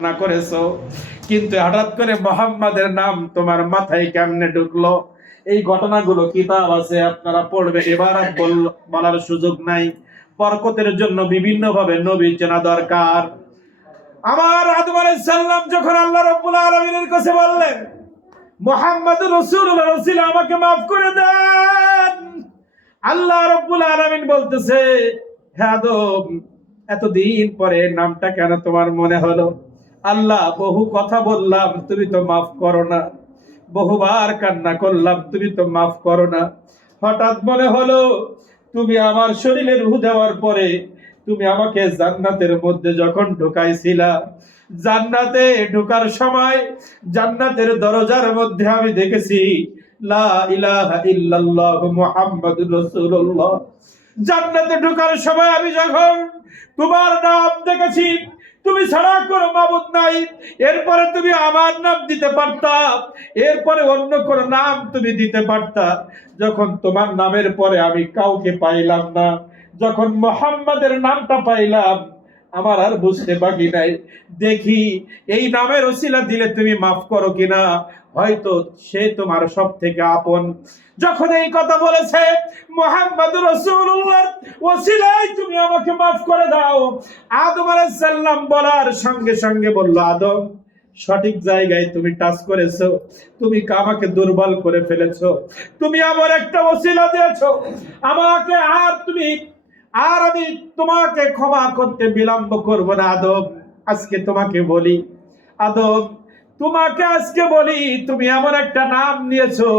না করেছো, কিন্তু হঠাৎ করে মোহাম্মদের নাম তোমার মাথায় কেমনে ঢুকলো? এই ঘটনাগুলো কিতাব আছে, আপনারা পড়বে। এবার আর বলার সুযোগ নাই। বরকতের জন্য বিভিন্ন ভাবে নবী চেনা দরকার। আমার আদম আলাইহিস সালাম যখন আল্লাহ রাব্বুল আলামিনের কাছে বললেন, মুহাম্মদুর রাসূলুল্লাহ রাসূল আমাকে maaf করে দেন, আল্লাহ রাব্বুল আলামিন বলতেছে, হে আদম, এতদিন পরে নামটা কেন তোমার মনে হলো? আল্লাহ, বহু কথা বললাম, তুমি তো মাফ করো না। বহুবার কান্না করলাম, তুমি তো মাফ করো না। হঠাৎ মনে হলো, তুমি আমার শরীরে রূহ দেওয়ার পরে তুমি আমাকে জান্নাতের মধ্যে যখন ঢুকাইছিলা, জান্নাতে ঢোকার সময় জান্নাতের দরজার মধ্যে আমি দেখেছি লা ইলাহা ইল্লাল্লাহু মুহাম্মাদুর রাসূলুল্লাহ। জান্নাতে ঢোকার সময় আমি যখন তোমার নাম দেখেছি, তুমি ছাড়া কোনো মাবুদ নাই, এরপরে তুমি আমার নাম দিতে পারতা, এরপরে অন্য কোনো নাম তুমি দিতে পারতা। যখন তোমার নামের পরে আমি কাউকে পাইলাম না, যখন মুহাম্মাদের নামটা পাইলাম, আমার আর বুঝতে বাকি নাই, দেখি এই নামের ওসিলা দিলে তুমি মাফ করো কিনা, হয়তো সে তোমার সব থেকে আপন। যখন এই কথা বলেছে মুহাম্মদুর রাসূলুল্লাহ ওসিলায় তুমি আমাকে মাফ করে দাও, আদম আলাইহিস সালাম বলার সঙ্গে সঙ্গে বলল, আদম, সঠিক জায়গায় তুমি টাচ করেছো, তুমি আমাকে দুর্বল করে ফেলেছো, তুমি আমার একটা ওসিলা দিয়েছো আমাকে, আর আমি তোমাকে ক্ষমা করতে বিলম্ব করব না। আদম, আজকে তোমাকে বলি, আদম, তোমাকে আজকে বলি, তুমি এমন একটা নাম নিয়েছো,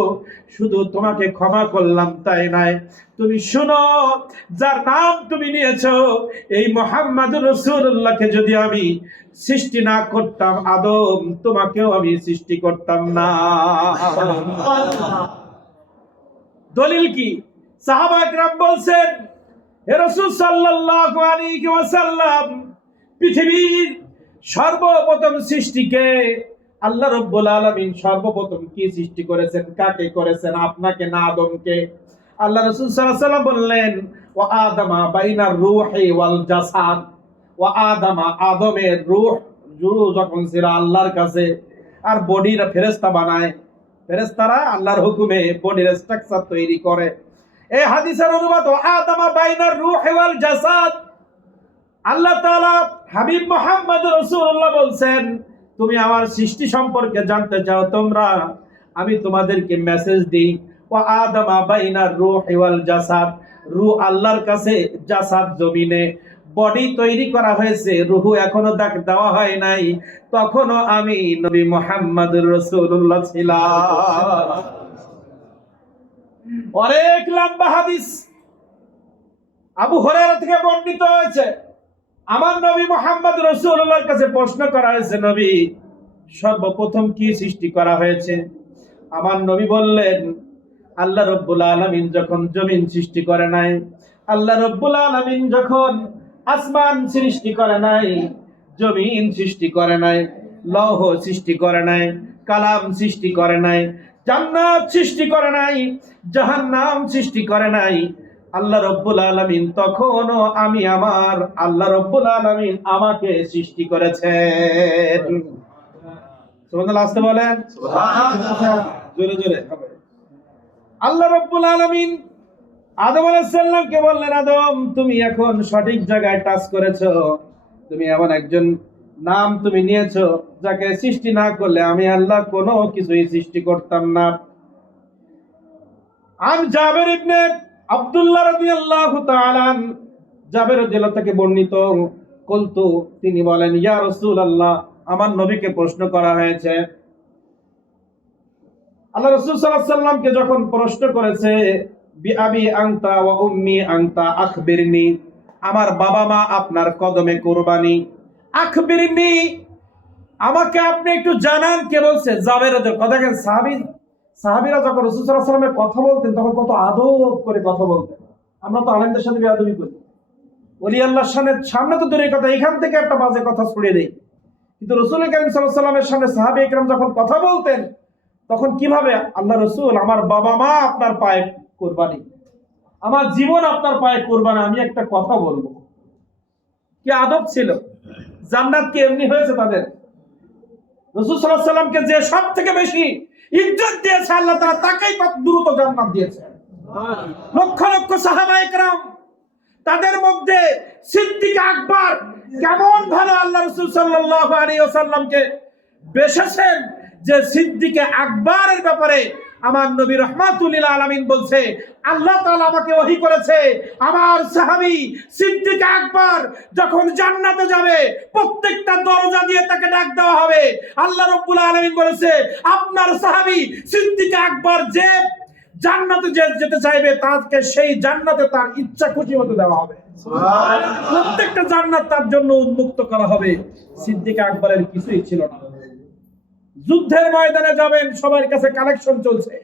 শুধু তোমাকে ক্ষমা করলাম তাই নয়, তুমি শুনো, যার নাম তুমি নিয়েছো, এই মুহাম্মদুর রাসূলুল্লাহকে যদি আমি সৃষ্টি না করতাম, আদম, তোমাকেও আমি সৃষ্টি করতাম না। দলিল কি? সাহাবা کرام বলছেন, হে রাসূল সাল্লাল্লাহু আলাইহি ওয়াসাল্লাম, পৃথিবীর সর্বপ্রথম সৃষ্টিকে আল্লাহ রাব্বুল আলামিন সর্বপ্রথম কি সৃষ্টি করেছেন? কাকে করেছেন? আপনাকে না আদমকে? আল্লাহ রাসূল সাল্লাল্লাহু আলাইহি ওয়াসাল্লাম বললেন, ওয়া আদামা বাইনার রূহি ওয়াল জাসাদ, ওয়া আদামা, আদমের রূহ যখন ছিল আল্লাহর কাছে, আর বডির ফেরেশতা বানায়, ফেরেশতারা আল্লাহর হুকুমে বডির স্ট্রাকচার তৈরি করে। এই হাদিসের অনুবাদ, ওয়া আদামা বাইনার রূহি ওয়াল জাসাদ। আল্লাহ তাআলা হাবিব মুহাম্মদুর রাসূলুল্লাহ বলছেন, তুমি আমার সৃষ্টি সম্পর্কে জানতে চাও তোমরা, আমি তোমাদেরকে মেসেজ দিই, ওয়া আদামা বাইনার রূহি ওয়াল জাসাদ। রূহ আল্লাহর কাছে, জাসাদ জমিনে, বডি তৈরি করা হয়েছে, রূহ এখনো দেওয়া হয় নাই, তখনও আমি নবী মুহাম্মদুর রাসূলুল্লাহ ছিলাম। অনেক লম্বা হাদিস আবু হুরায়রা থেকে বর্ণিত হয়েছে, আমার নবী মুহাম্মদ রাসূলুল্লাহর কাছে প্রশ্ন করা হয়েছে, নবী, সর্বপ্রথম কি সৃষ্টি করা হয়েছে? আমার নবী বললেন, আল্লাহ রাব্বুল আলামিন যখন জমিন সৃষ্টি করে নাই, আল্লাহ রাব্বুল আলামিন যখন আসমান সৃষ্টি করে নাই, জমিন সৃষ্টি করে নাই, লৌহ সৃষ্টি করে নাই, কালাম সৃষ্টি করে নাই, জান্নাত সৃষ্টি করে নাই, জাহান্নাম সৃষ্টি করে নাই, আল্লাহ রাব্বুল আলামিন তখনও আমি আমার আল্লাহ রাব্বুল আলামিন আমাকে সৃষ্টি করেছেন। সুবহানাল্লাহ, আসতে বলেন সুবহানাল্লাহ, জোরে জোরে হবে। আল্লাহ রাব্বুল আলামিন আদম আলাইহিস সালামকে বললেন, আদম, তুমি এখন সঠিক জায়গায় টাচ করেছো, তুমি এমন একজন নাম তুমি নিয়েছো যাকে সৃষ্টি না করলে আমি আল্লাহ কোনো কিছুই সৃষ্টি করতাম না। আন জাবের ইবনে আব্দুল্লাহ রাদিয়াল্লাহু তাআলা, জাবের রাদিয়াল্লাহু থেকে বর্ণিত, কুলতু, তিনি বলেন, ইয়া রাসূলুল্লাহ, আমার নবীকে প্রশ্ন করা হয়েছে, আল্লাহ রাসূল সাল্লাল্লাহু আলাইহি সাল্লামকে যখন প্রশ্ন করেছে, বিআবি আনতা ওয়া উম্মি আনতা আখবিরনি, আমার বাবা মা আপনার কদমে কুরবানি, আখবিরনি, আমাকে আপনি একটু জানান। কে বলছে? জাবের রাদিয়াল্লাহু কথা। দেখেন, সাহাবীরা যখন রাসূল সাল্লাল্লাহু আলাইহি সাল্লামের কথা বলতেন তখন কত আদব করে কথা বলতেন। আমরা তো আলেমদের সাথে বেয়াদবি করি, ওলি আল্লাহর সামনে তো দূরের কথা, এখান থেকে একটা বাজে কথা ছড়িয়ে দেই, কিন্তু রাসূল কারীম সাল্লাল্লাহু আলাইহি সাল্লামের সামনে সাহাবী একরাম যখন কথা বলতেন তখন কিভাবে, আল্লাহ রাসূল, আমার বাবা মা আপনার পায়ে কুরবানি, আমার জীবন আপনার পায়ে কুরবানি, আমি একটা কথা বলবো। কি আদব ছিল! জান্নাত কি এমনি হয়েছে তাদের? রাসূল সাল্লাল্লাহু আলাইহি ওয়াসাল্লামকে যে সব থেকে বেশি ইজ্জত দিয়েছে আল্লাহ তাআলা তাকেই দ্রুত জান্নাত দিয়েছে। লক্ষ লক্ষ সাহাবায়ে কেরাম, তাদের মধ্যে সিদ্দিক আকবর কেমন ভালো আল্লাহ রাসূল সাল্লাল্লাহু আলাইহি ওয়াসাল্লামকে বেশেছেন যে সিদ্দিকে আকবরের ব্যাপারে আমার নবী রাহমাতুল লিল আলামিন বলছে, আল্লাহ তাআলা আমাকে ওহী করেছে আমার সাহাবী সিদ্দিক আকবর যখন জান্নাতে যাবে প্রত্যেকটা দরজা দিয়ে তাকে ডাক দেওয়া হবে। আল্লাহ রাব্বুল আলামিন বলেছে আপনার সাহাবী সিদ্দিক আকবর যে জান্নাতে যেতে চাইবে তাকে সেই জান্নাতে তার ইচ্ছা খুশি মতো দেওয়া হবে। সুবহানাল্লাহ। প্রত্যেকটা জান্নাত তার জন্য উন্মুক্ত করা হবে। সিদ্দিক আকবরের কিছুই ছিল না। যুদ্ধের ময়দানে যাবেন, সবার কাছে কালেকশন চলছে,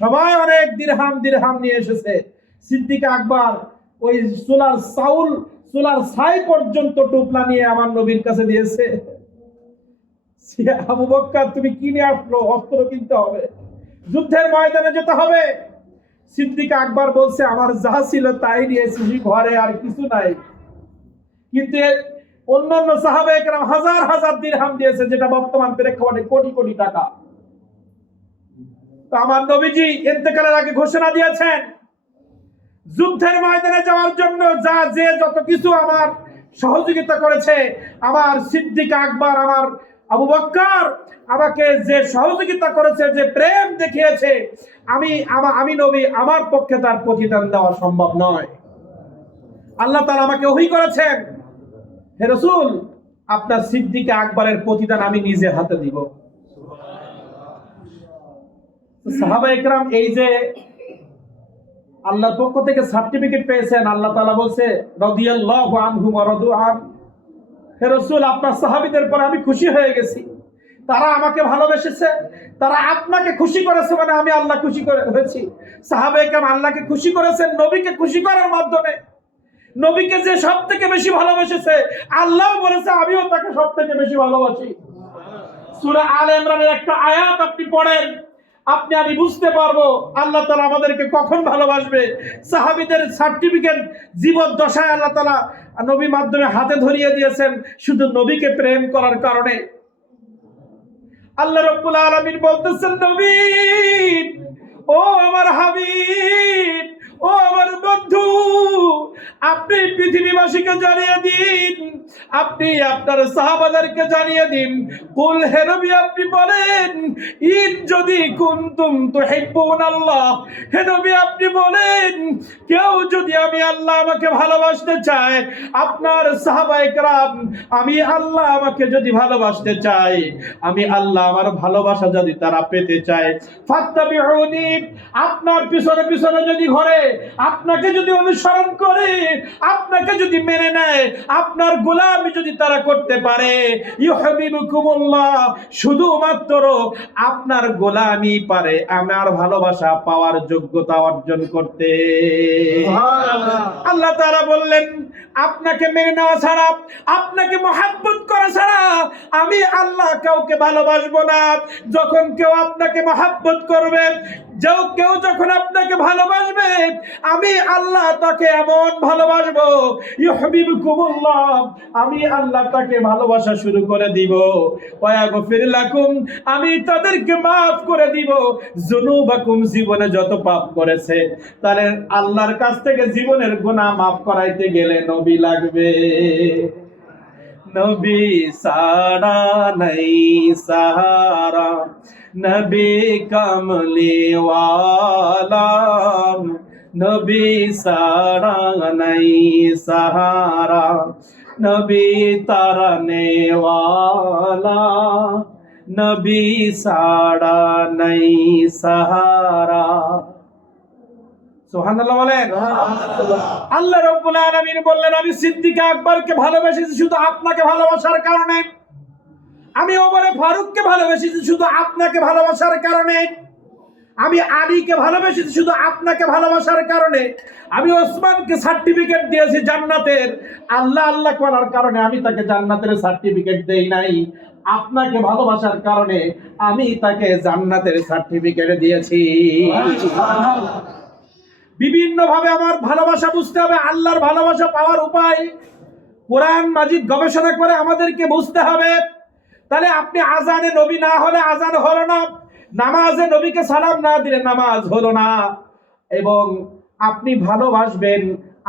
সবাই অনেক দিরহাম নিয়ে এসেছে। সিদ্দিক আকবর ওই চুলার ছাই পর্যন্ত টোপলা নিয়ে আমার নবীর কাছে দিয়েছে। আবু বকর তুমি কি নিয়ে আসলো? অস্ত্র কিনতে হবে, যুদ্ধের ময়দানে যেতে হবে। সিদ্দিক আকবর বলছে আমার যা ছিল তাই নিয়েছি, ঘরে আর কিছু নাই। কিন্তু অন্যান্য সাহাবায়ে কেরাম হাজার হাজার দিরহাম দিয়েছে, যেটা বর্তমান প্রেক্ষাপটে কোটি কোটি টাকা। তো আমার নবীজি ইন্তেকালের আগে ঘোষণা দিয়েছেন যুদ্ধের ময়দানে যাওয়ার জন্য যে যত কিছু আমার সহযোগিতা করেছে, আমার সিদ্দিক আকবর আমার আবু বকর আমাকে যে সহযোগিতা করেছে, যে প্রেম দেখিয়েছে, আমি নবী আমার পক্ষে তার প্রতিদান দেওয়া সম্ভব নয়। আল্লাহ তাআলা আমাকে ওহী করেছেন, হে রাসূল আপনার সিদ্দিক আকবরের প্রতিদান আমি নিজে হাতে দিব। সাহাবায়ে কেরাম এই যে আল্লাহর পক্ষ থেকে সার্টিফিকেট পেয়েছেন, আল্লাহ তাআলা বলছে রাদিয়াল্লাহু আনহুম ওয়া রাদু আন, হে রাসূল আপনার সাহাবীদের পর আমি খুশি হয়ে গেছি, তারা আমাকে ভালোবেসেছে, তারা আপনাকে খুশি করেছে, মানে আমি আল্লাহ খুশি হয়েছি। সাহাবায়ে কেরাম আল্লাহকে খুশি করেছেন নবীকে খুশি করার মাধ্যমে। নবীকে যে সব থেকে বেশি ভালোবেসেছে আল্লাহ বলেছে আমিও তাকে সব থেকে বেশি ভালোবাসি। সূরা আলে ইমরানের একটা আয়াত আপনি পড়েন, আমি বুঝতে পারবো আল্লাহ তাআলা আমাদেরকে কখন ভালোবাসবে। সাহাবীদের সার্টিফিকেট জীবদ্দশায় আল্লাহ তাআলা নবী মাধ্যমে হাতে ধরিয়ে দিয়েছেন শুধু নবীকে প্রেম করার কারণে। আল্লাহ রাব্বুল আলামিন বলতেছেন নবী ও আমার হাবিব, ও আমার বন্ধু, আপনি পৃথিবীবাসীকে জানিয়ে দিন, আপনি আপনার সাহাবাদেরকে জানিয়ে দিন, কুল হে নবী আপনি বলেন ইন যদি কুনতুম তুহিব্বুনাল্লাহ, হে নবী আপনি বলেন কেউ যদি আমি আল্লাহ আমাকে ভালোবাসতে চায়, আপনার সাহাবায়ে কেরাম আমি আল্লাহ আমাকে যদি ভালোবাসতে চাই, আমি আল্লাহ আমার ভালোবাসা যদি তারা পেতে চায়, ফাত্তাবিউনি আপনার পিছনে পিছনে যদি ঘরে, আপনাকে যদি অনুসরণ করে, আপনাকে যদি মেনে নেয়, আপনার গোলামি যদি তারা করতে পারে, ইউহিব্বুকুমুল্লাহ শুধুমাত্র আপনার গোলামি পারে আমার ভালোবাসা পাওয়ার যোগ্যতা অর্জন করতে। আল্লাহ তাআলা বললেন আপনাকে মেনে নেওয়া ছাড়া, আপনাকে মহব্বত করা ছাড়া আমি আল্লাহ কাউকে ভালোবাসবো না। যখন কেউ আপনাকে মহব্বত করবে, কেউ যখন আপনাকে ভালোবাসবে, আমি আল্লাহ তাকে এমন ভালোবাসবো, ইউহিব্বুকুমুল্লাহ আমি আল্লাহ তাকে ভালোবাসা শুরু করে দিব, ওয়া ইয়াগফির লাকুম আমি তাদেরকে মাফ করে দিব যুনুবাকুম জীবনে যত পাপ করেছে। তাহলে আল্লাহর কাছ থেকে জীবনের গুনাহ মাফ করাইতে গেলে নবী লাগবে। নবী সারা নাই সাহারা, নবী কামলি ওয়ালা, নবী সারা নাই সাহারা, নবী তারানে ওয়ালা, নবী সারা নাই সাহারা। সুবহানাল্লাহ বলেন। আল্লাহ রাব্বুল আলামিন বললেন আমি সিদ্দিক আকবরকে ভালোবেসেছি শুধু আপনাকে ভালোবাসার কারণে, আমি ওমরে ফারুককে ভালোবেসেছি শুধু আপনাকে ভালোবাসার কারণে, আমি আলীকে ভালোবেসেছি শুধু আপনাকে ভালোবাসার কারণে, আমি ওসমানকে সার্টিফিকেট দিয়েছি জান্নাতের আল্লাহ আল্লাহ করার কারণে, আমি তাকে জান্নাতের সার্টিফিকেট দেই নাই, আপনাকে ভালোবাসার কারণে আমি তাকে জান্নাতের সার্টিফিকেট দিয়েছি। বিভিন্ন ভাবে আমার ভালোবাসা বুঝতে হবে। আল্লাহর ভালোবাসা পাওয়ার উপায় কোরআন মাজিদ গবেষণা করে আমাদেরকে বুঝতে হবে। তাহলে আপনি আজানে নবী না হলে আজান হলো না, নামাজে নবীকে সালাম না দিলে নামাজ হলো না। এবং আপনি ভালোবাসবেন,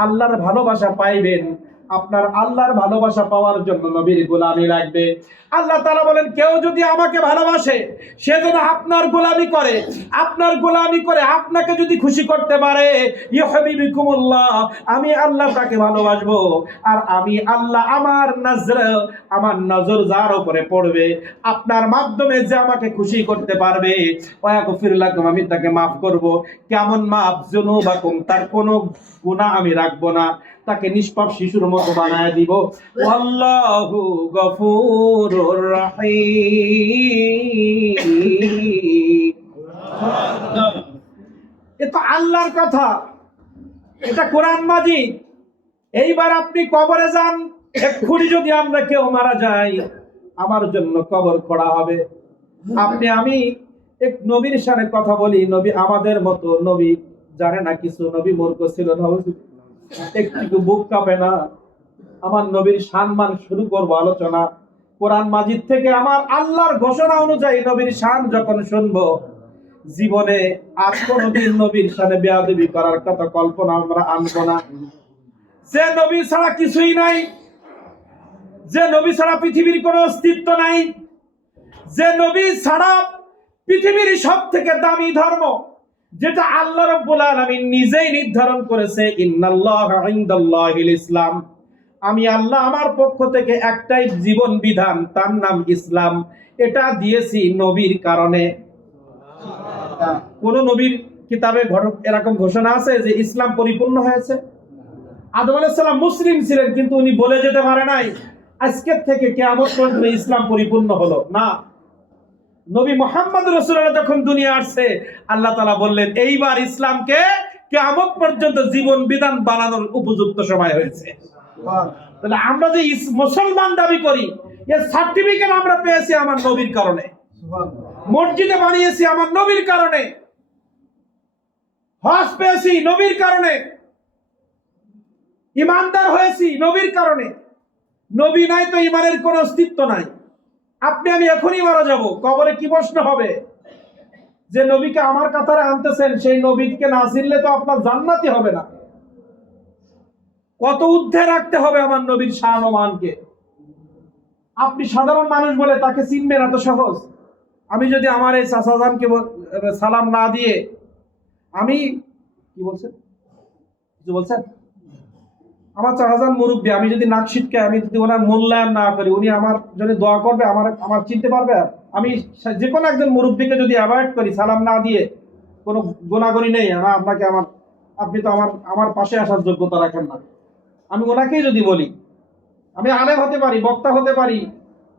আল্লাহর ভালোবাসা পাইবেন। আপনার আল্লাহর ভালোবাসা পাওয়ার জন্য নবীর গোলামি লাগবে। আল্লাহ তাআলা বলেন, কেউ যদি আমাকে ভালোবাসে সে যেন আপনার গোলামি করে, আপনার গোলামি করে আপনাকে যদি খুশি করতে পারে, ইউহিব্বুকুমুল্লাহ, আমি আল্লাহ তাকে ভালোবাসবো। আর আমি আল্লাহ আমার নজর যার উপরে পড়বে, আপনার মাধ্যমে যে আমাকে খুশি করতে পারবে, ওয়াগফির লাকুম, আমি তাকে মাফ করব। কেমন মাফ? যুনুবাকুম, তার কোনো গুনাহ আমি রাখবো না, তাকে নিষ্পাপ শিশুর মতো বানায় দিব। আল্লাহু গফুরুর রহিম। এটা আল্লাহর কথা, এটা কোরআন মাজিদ। এইবার আপনি কবরে যান, এক্ষুনি যদি আমরা কেউ মারা যাই, আমার জন্য কবর খোঁড়া হবে। আমি এক নবীর সামনে কথা বলি, নবী আমাদের মতো, নবী জানে না কিছু, নবী মূর্খ ছিল না, একটু বুক কাঁপে না? আমার নবীর সম্মান শুরু করবো আলোচনা কোরআন মাজিদ থেকে। আমার আল্লাহর ঘোষণা অনুযায়ী নবীর শান যখন শুনবো, জীবনে আজ কোনদিন নবীর সামনে বেয়াদবি করার কথা কল্পনা আমরা আনবো না। যে নবী ছাড়া কিছুই নাই, যে নবী ছাড়া পৃথিবীর কোনো অস্তিত্ব নাই, যে নবী ছাড়া পৃথিবীর সব থেকে দামি ধর্ম, যেটা আল্লাহ রাব্বুল আলামিন নিজেই নির্ধারণ করেছে, ইন্নাল্লাহা ইনদাল্লাহিল ইসলাম, আমি আল্লাহ আমার পক্ষ থেকে একটাই জীবন বিধান, তার নাম ইসলাম। এটা দিয়েছি নবীর কারণে। কোন নবীর কিতাবে এরকম ঘোষণা আছে যে ইসলাম পরিপূর্ণ হয়েছে? আদম আলাইহিস সালাম মুসলিম ছিলেন, কিন্তু উনি বলে যেতে পারে নাই আজকের থেকে কিয়ামত পর্যন্ত ইসলাম পরিপূর্ণ হলো না। নবী মুহাম্মদ রাসূলুল্লাহ যখন দুনিয়া আসছে, আল্লাহ তাআলা বললেন এইবার ইসলামকে কিয়ামত পর্যন্ত জীবন বিধান বানানোর উপযুক্ত সময় হয়েছে। তাহলে আমরা যে মুসলমান দাবি করি, এর সার্টিফিকেট আমরা পেয়েছি আমার নবীর কারণে। মসজিদে বানিয়েছি আমার নবীর কারণে, হজ পেয়েছি নবীর কারণে, ইমানদার হয়েছি নবীর কারণে। নবী নাই তো ইমানের কোনো অস্তিত্ব নাই। আপনি আমি এখনই মারা যাব, কবরে কি প্রশ্ন হবে? যে নবীকে আমার কাতারে আনতেছেন, সেই নবীকে না চিনলে তো আপনার জান্নাতি হবে না। কত ঊর্ধ্বে রাখতে হবে আমার নবীর শান ও মানকে। আপনি সাধারণ মানুষ বলে তাকে চিনবেন এত সহজ? আমি যদি আমার এই চাচাজানকে সালাম না দিয়ে, আমি কি বলছেন, কিছু বলছেন? আমার চাচাজান মুরব্বী, আমি যদি নাক ছিটকে, আমি যদি ওনার মূল্যায়ন না করি, উনি আমার জন্য দোয়া করবে? আমার চিনতে পারবে? আমি যে কোনো একজন মুরব্বীকে যদি অ্যাভয়েড করি, সালাম না দিয়ে, কোনো গোনাগনি নেই আপনাকে, আপনি তো আমার পাশে আসার যোগ্যতা রাখেন না। আমি ওনাকেই যদি বলি, আমি আলেম হতে পারি, বক্তা হতে পারি,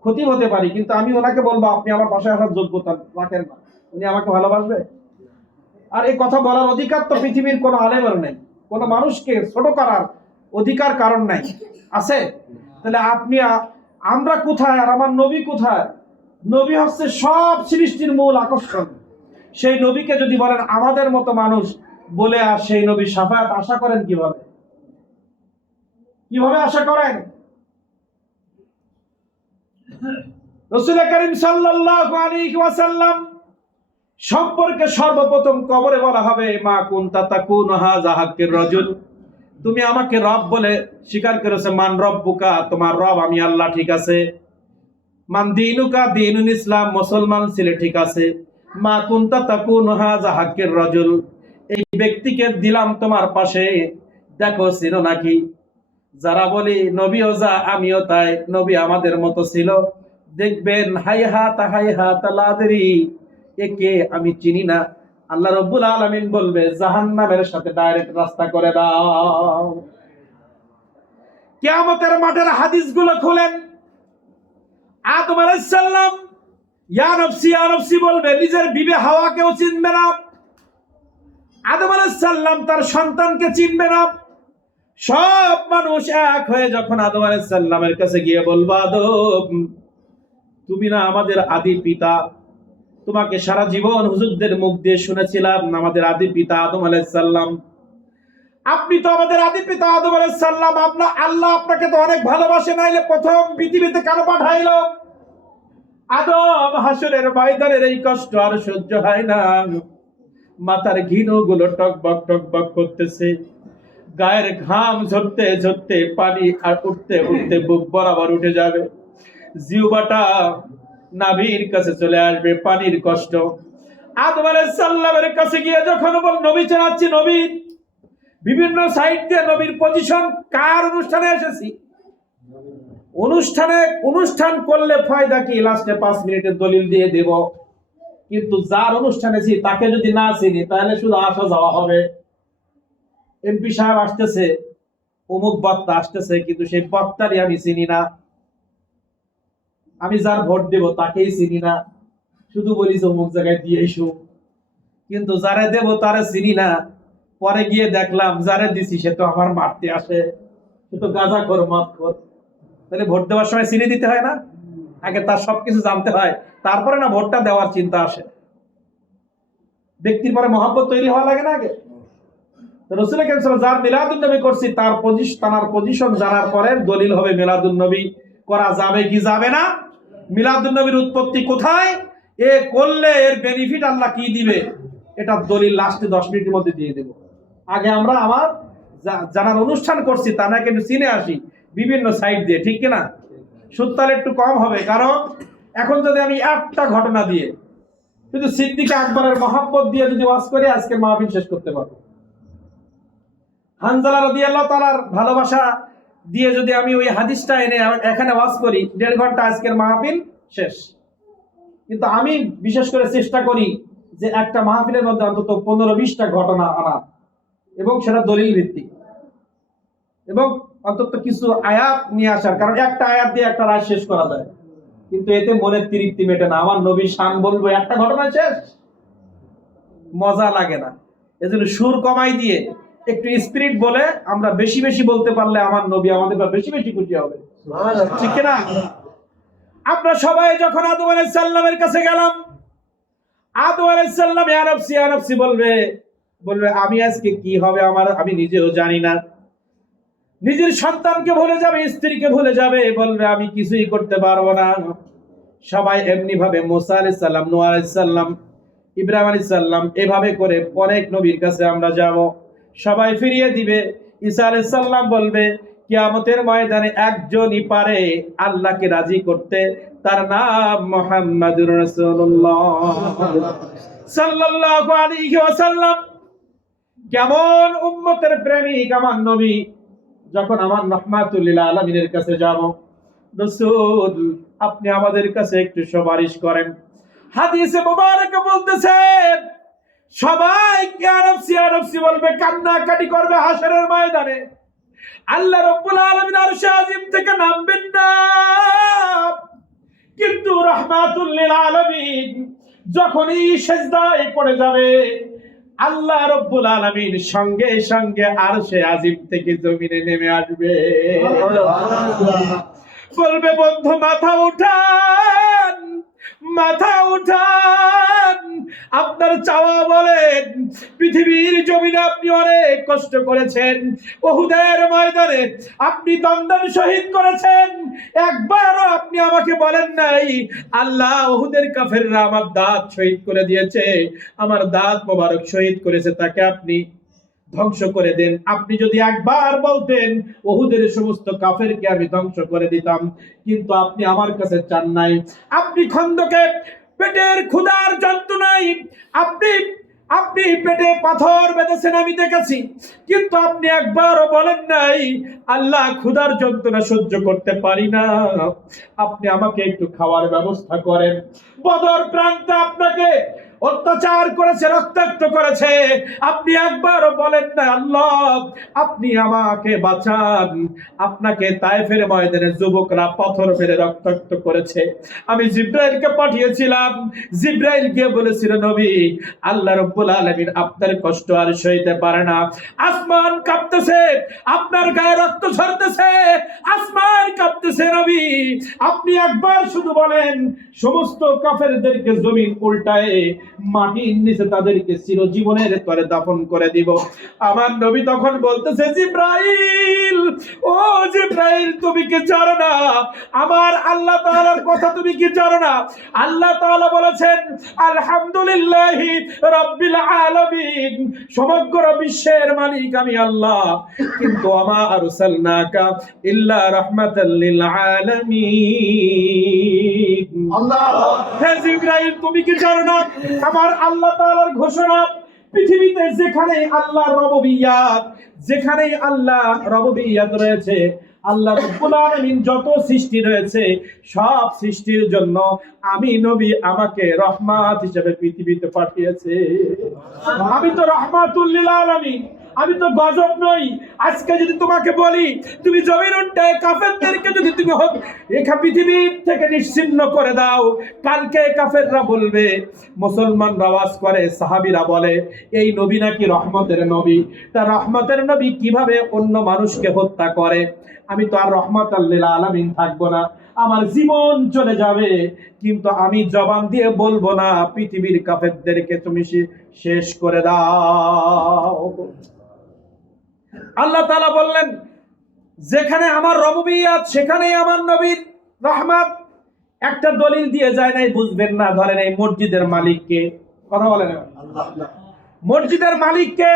খতিব হতে পারি, কিন্তু আমি ওনাকে বলবো আপনি আমার পাশে আসার যোগ্যতা রাখেন না, উনি আমাকে ভালোবাসবে? আর এই কথা বলার অধিকার তো পৃথিবীর কোনো আলেমের নেই, কোনো মানুষকে ছোট করার অধিকার কারণ নাই, আছে? তাহলে আমরা কোথায় আর আমার নবী কোথায়? নবী হচ্ছে সব সৃষ্টির মূল আকর্ষণ। সেই নবীকে যদি বলেন আমাদের মতো মানুষ বলে, আর সেই নবীর শাফায়াত আশা করেন কিভাবে? কিভাবে আশা করেন? রাসূল করিম সাল্লাল্লাহু আলাইহি ওয়াসাল্লাম সম্পর্কে সর্বপ্রথম কবরে বলা হবে, মা কুনতা তাকুনু হাযা হাক্কির রাজুল, তুমি আমাকে রব বলে স্বীকার করেছো, মান রব্বুকা, তোমার রব আমি আল্লাহ, ঠিক আছে। মান দীনুকা, দীনুল ইসলাম, মুসলমান ছিলে, ঠিক আছে। মা কুনতা তাকুনু হাযা হাক্কির রাজুল, এই ব্যক্তিকে দিলাম তোমার পাশে, দেখো ছিল নাকি? যারা বলি নবীও যা আমিও তাই, নবী আমাদের মতো ছিল, দেখবেন হাইহাত লা আদরি, একে আমি চিনি না। আল্লাহ রাব্বুল আলামিন বলবে জাহান্নামের সাথে ডাইরেক্ট রাস্তা করে দাও। কিয়ামতের মাঠের হাদিসগুলো খুলেন, আদম আলাইহিস সালাম ইয়া নফসি বলবে, নিজের বিবি হাওয়াকেও চিনবে না। আদম আলাইহিস সালাম তার সন্তানকে চিনবে না। সব মানুষ এক হয়ে যখন আদম আলাইহিস সালামের কাছে গিয়ে বলবে, আদম তুমি না আমাদের আদি পিতা, তোমাকে সারা জীবন হুজুরদের মুখ দিয়ে শুনেছিলাম আমাদের আদি পিতা আদম আলাইহিস সালাম, আপনি তো আমাদের আদি পিতা আদম আলাইহিস সালাম, আল্লাহ আপনাকে তো অনেক ভালোবাসে, নাইলে প্রথম পৃথিবীতে কেন পাঠাইলো? আদম হাসরের ময়দানের এই কষ্ট আর সহ্য হয় না, মাথার ঘিনু গুলো টকবক টকবক করতেছে, গায়ের ঘাম ঝরতে ঝরতে পানি আর উঠতে উঠতে বুক বরাবর উঠে যাবে, জিহ্বাটা নাভির কাছে চলে আসবে, পানির কষ্ট। আদম আলাইহিস সালামের কাছে গিয়ে যখন বল নবী চাচ্ছি, নবী বিভিন্ন সাইড দিয়ে নবীর পজিশন, কার অনুষ্ঠানে এসেছি, অনুষ্ঠান করলে ফায়দা কি, লাস্টে 5 মিনিটের দলিল দিয়ে দেব, কিন্তু যার অনুষ্ঠানে ছি তাকে যদি না চিনি তাহলে শুধু আসা যাওয়া হবে। এমপি সাহেব আসতেছে, অমুক বক্তা আসতেছে, কিন্তু সেই বক্তারই আমি চিনি না, আমি যার ভোট দেব তাকেই চিনি না, শুধু বলি যে অমুক জায়গায় দিয়ে এসো, কিন্তু যারে দেব তারে চিনি না। পরে গিয়ে দেখলাম যারে দিছি সে তো আমার মারতে আসে, সে তো গাঁজা খোর, মদ খোর। তাহলে ভোট দেওয়ার সময় চিনি দিতে হয় না? আগে তার সবকিছু জানতে হয়, তারপরে না ভোটটা দেওয়ার চিন্তা আসে। ব্যক্তির পরে মহব্বত তৈরি হওয়া লাগে না আগে? রাসূল কারীম সাল্লাল্লাহু আলাইহি ওয়াসাল্লাম যার মিলাদুন নবী করছি তার পজিশন জানার পরে দলিল হবে মিলাদুন নবী করা যাবে কি যাবে না, মিলাদুন নবীর উৎপত্তি কোথায়, এ করলে এর বেনিফিট আল্লাহ কি দিবে, এটা দলিল লাস্টে 10 মিনিটের মধ্যে দিয়ে দেব। আগে আমরা আমার জানার অনুষ্ঠান করছি তা না কিন্তু চিনে আসি বিভিন্ন সাইড দিয়ে, ঠিক কিনা? সুত্তাল একটু কম হবে, কারণ এখন যদি আমি একটা ঘটনা দিয়ে শুধু সিদ্দিক আকবরের মহব্বত দিয়ে যদি ওয়াজ করে আজকের মাহফিল শেষ করতে পারবো। হানজালা রাদিয়াল্লাহু তাআলার ভালোবাসা দিয়ে যদি আমি ওই হাদিসটা এনে এখানে ওয়াজ করি, 1.5 ঘন্টা আজকের মাহফিল শেষ। কিন্তু আমি বিশেষ করে চেষ্টা করি যে একটা মাহফিলের মধ্যে অন্তত 15-20টা ঘটনা আনা, এবং সেটা দলিল ভিত্তিক, এবং অন্তত কিছু আয়াত নিয়ে আসার, কারণ একটা আয়াত দিয়ে একটা রাত শেষ করা যায়, কিন্তু এতে মনের তৃপ্তি মেটে না। আমার নবীর শান বলবো, একটা ঘটনা শেষ, মজা লাগে না। এজন্য সুর কমাই দিয়ে একটু স্পিরিট বলে আমরা বেশি বেশি বলতে পারলে আমার নবী আমাদের বেশি বেশি খুশি হবে, ঠিক না? আমরা সবাই যখন আদম আলাইহিস সালামের কাছে গেলাম, আদম আলাইহিস সালাম ইয়া নফসি বলবে আমি আজকে কি হবে আমার আমি নিজেও জানি না। নিজের সন্তানকে ভুলে যাবে, স্ত্রীকে ভুলে যাবে, বলবে আমি কিছুই করতে পারবো না। সবাই এমনি ভাবে মুসা আলাইহিস সালাম, নূহ আলাইহিস সালাম, ইব্রাহিম আলাইহিস সালাম, এভাবে করে অনেক নবীর কাছে আমরা যাব, সবাই ফিরিয়ে দিবে। ঈসা আলাইহিস সালাম বলবে কিয়ামতের ময়দানে একজনই পারে আল্লাহকে রাজি করতে, তার নাম মুহাম্মাদুর রাসূলুল্লাহ সাল্লাল্লাহু আলাইহি ওয়াসাল্লাম। কেমন উম্মতের প্রেমিক আমার নবী, যখন আমার রাহমাতুল লিল আলামিনের কাছে যাব, রাসূল আপনি আমাদের কাছে একটু সুপারিশ করেন। হাদিসে মুবারকে বলতেছে সবাই ইয়া নফসি বলবে, কান্নাকাটি করবে হাশরের ময়দানে। আল্লাহ রাব্বুল আলামিন আরশে আজিম থেকে নামবেন না, কিন্তু রাহমাতুল লিল আলামিন যখনই সিজদায় পড়ে যাবে, আল্লাহ রাব্বুল আলামিন সঙ্গে সঙ্গে আরশে আজিম থেকে জমিনে নেমে আসবে, বলবে বন্ধু মাথা উঠান, মাথা উঠান, আপনার চাওয়া বলেন। পৃথিবীর জমিনে আপনি অনেক কষ্ট করেছেন, উহুদের ময়দানে আপনি দমদম শহীদ করেছেন, একবারও আপনি আমাকে বলেন নাই আল্লাহ উহুদের কাফেররা আমার দাঁত শহীদ করে দিয়েছে, আমার দাঁত মোবারক শহীদ করেছে, তাকে আপনি ধ্বংস করে দেন। আপনি যদি একবার বলতেন উহুদের সমস্ত কাফেরকে আমি ধ্বংস করে দিতাম, কিন্তু আপনি আমার কাছে চান নাই। আপনি খন্দকে পেটের ক্ষুধার যন্ত্রণায় আপনি পেটে পাথর বেঁধেছেন আমি দেখেছি, কিন্তু আপনি একবারও বলেন নাই আল্লাহ ক্ষুধার যন্ত্রণা সহ্য করতে পারি না, আপনি আমাকে একটু খাওয়ার ব্যবস্থা করেন। বদর প্রান্তে আপনাকে অত্যাচার করেছে, রক্তাক্ত করেছে, আপনি একবারও বলেন না আল্লাহ আপনি আমাকে বাঁচান। আপনাকে তায়েফের ময়দানে যুবকরা পাথর মেরে রক্তাক্ত করেছে, আমি জিব্রাইলকে পাঠিয়েছিলাম, জিব্রাইল গিয়ে বলেছিল নবী আল্লাহ রাব্বুল আলামিন আপনার কষ্ট আর সইতে পারে না, আসমান কাঁপতেছে, আপনার গায়ে রক্ত ঝরতেছে, আসমান কাঁপতেছে, নবী আপনি একবার শুধু বলেন সমস্ত কাফেরদেরকে জমিন উল্টায় মাটির নিচে তাদেরকে চিরজীবনের তরে দাফন করে দিব। আমার নবী তখন বলতেছে, জিব্রাইল, ও জিব্রাইল, তুমি কি জানো না আমার আল্লাহ তাআলার কথা তুমি কি জানো না? আল্লাহ তাআলা বলেছেন, আলহামদুলিল্লাহি রাব্বিল আলামিন, সমগ্র বিশ্বের মালিক আমি আল্লাহ, কিন্তু আমা আরসালনাকা ইল্লা রাহমাতাল লিল আলামিন। আল্লাহ, হে জিব্রাইল, তুমি কি জানো না আমার আল্লাহ তাআলার ঘোষণা, পৃথিবীতে যেখানে আল্লাহর রুবুবিয়্যাত, যেখানে আল্লাহ রুবুবিয়্যাত রয়েছে, আল্লাহ রাব্বুল আলামিন যত সৃষ্টি রয়েছে সব সৃষ্টির জন্য আমি নবী আমাকে রহমত হিসেবে পৃথিবীতে পাঠিয়েছে। আমি তো রাহমাতুল লিল আলামিন, আমি তো গজব নই। আজকে যদি তোমাকে বলি তুমি জমির উল্টায় কাফেরদেরকে যদি তুমি একা পৃথিবী থেকে নিশ্চিহ্ন করে দাও, কালকে কাফেররা বলবে, মুসলমানরা আওয়াজ করে, সাহাবীরা বলে, এই নবী নাকি রহমতের নবী। তা রহমতের নবী কিভাবে অন্য মানুষকে হত্যা করে? আমি তো আর রহমাতুল লিল আলামিন থাকবো না, আমার জীবন চলে যাবে, কিন্তু আমি জবান দিয়ে বলবো না পৃথিবীর কাফেরদেরকে তুমি শেষ করে দাও। আল্লাহ তাআলা বললেন, যেখানে আমার রুবুবিয়্যাত সেখানেই আমার নবীর রহমত। একটা দলিল দিয়ে যায় নাই, বুঝবেন না। ধরেন এই মসজিদের মালিককে, কথা বলেন, আল্লাহ। মসজিদের মালিককে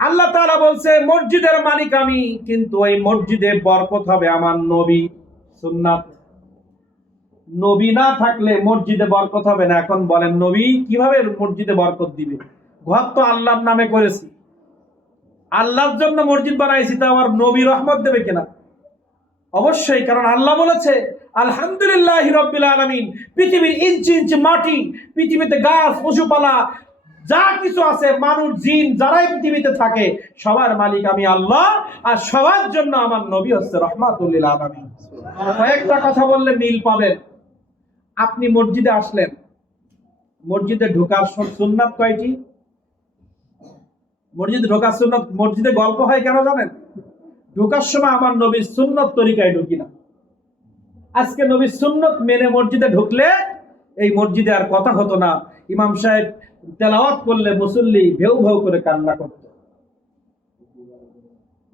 আল্লাহ তাআলা বলছে, মসজিদের মালিক আমি, কিন্তু এই মসজিদে বরকত হবে আমার নবী সুন্নাত। নবী না থাকলে মসজিদে বরকত হবে না। এখন বলেন নবী কিভাবে মসজিদে বরকত দিবে? ঘর তো আল্লাহর নামে করেছি, আল্লাহর জন্য মসজিদ বানাইছি, তা আমার নবী রহমত দেবে কিনা? অবশ্যই, কারণ আল্লাহ বলেছে, আলহামদুলিল্লাহি রাব্বিল আলামিন। পৃথিবীর ইঞ্চি ইঞ্চি মাটি, পৃথিবীতে গাছ পশুপালা যা কিছু আছে, মানুষ জিন যারাই পৃথিবীতে থাকে, সবার মালিক আমি আল্লাহ, আর সবার জন্য আমার নবী হচ্ছে রহমাতুল লিল আলামিন। কয়েকটা কথা বললে মিল পাবেন। আপনি মসজিদে আসলেন, মসজিদে ঢোকার সুন্নাত কয়টি? মসজিদে ঢোকার সুন্নাত, মসজিদে গল্প হয় কেন জানেন? ঢোকার সময় আমার নবীর সুন্নত তরিকায় ঢুকি না। আজকে নবীর সুন্নত মেনে মসজিদে ঢুকলে এই মসজিদে আর কথা হতো না। ইমাম সাহেব তেলাওয়াত করলে মুসল্লি ভেউ ভেউ করে কান্না করত।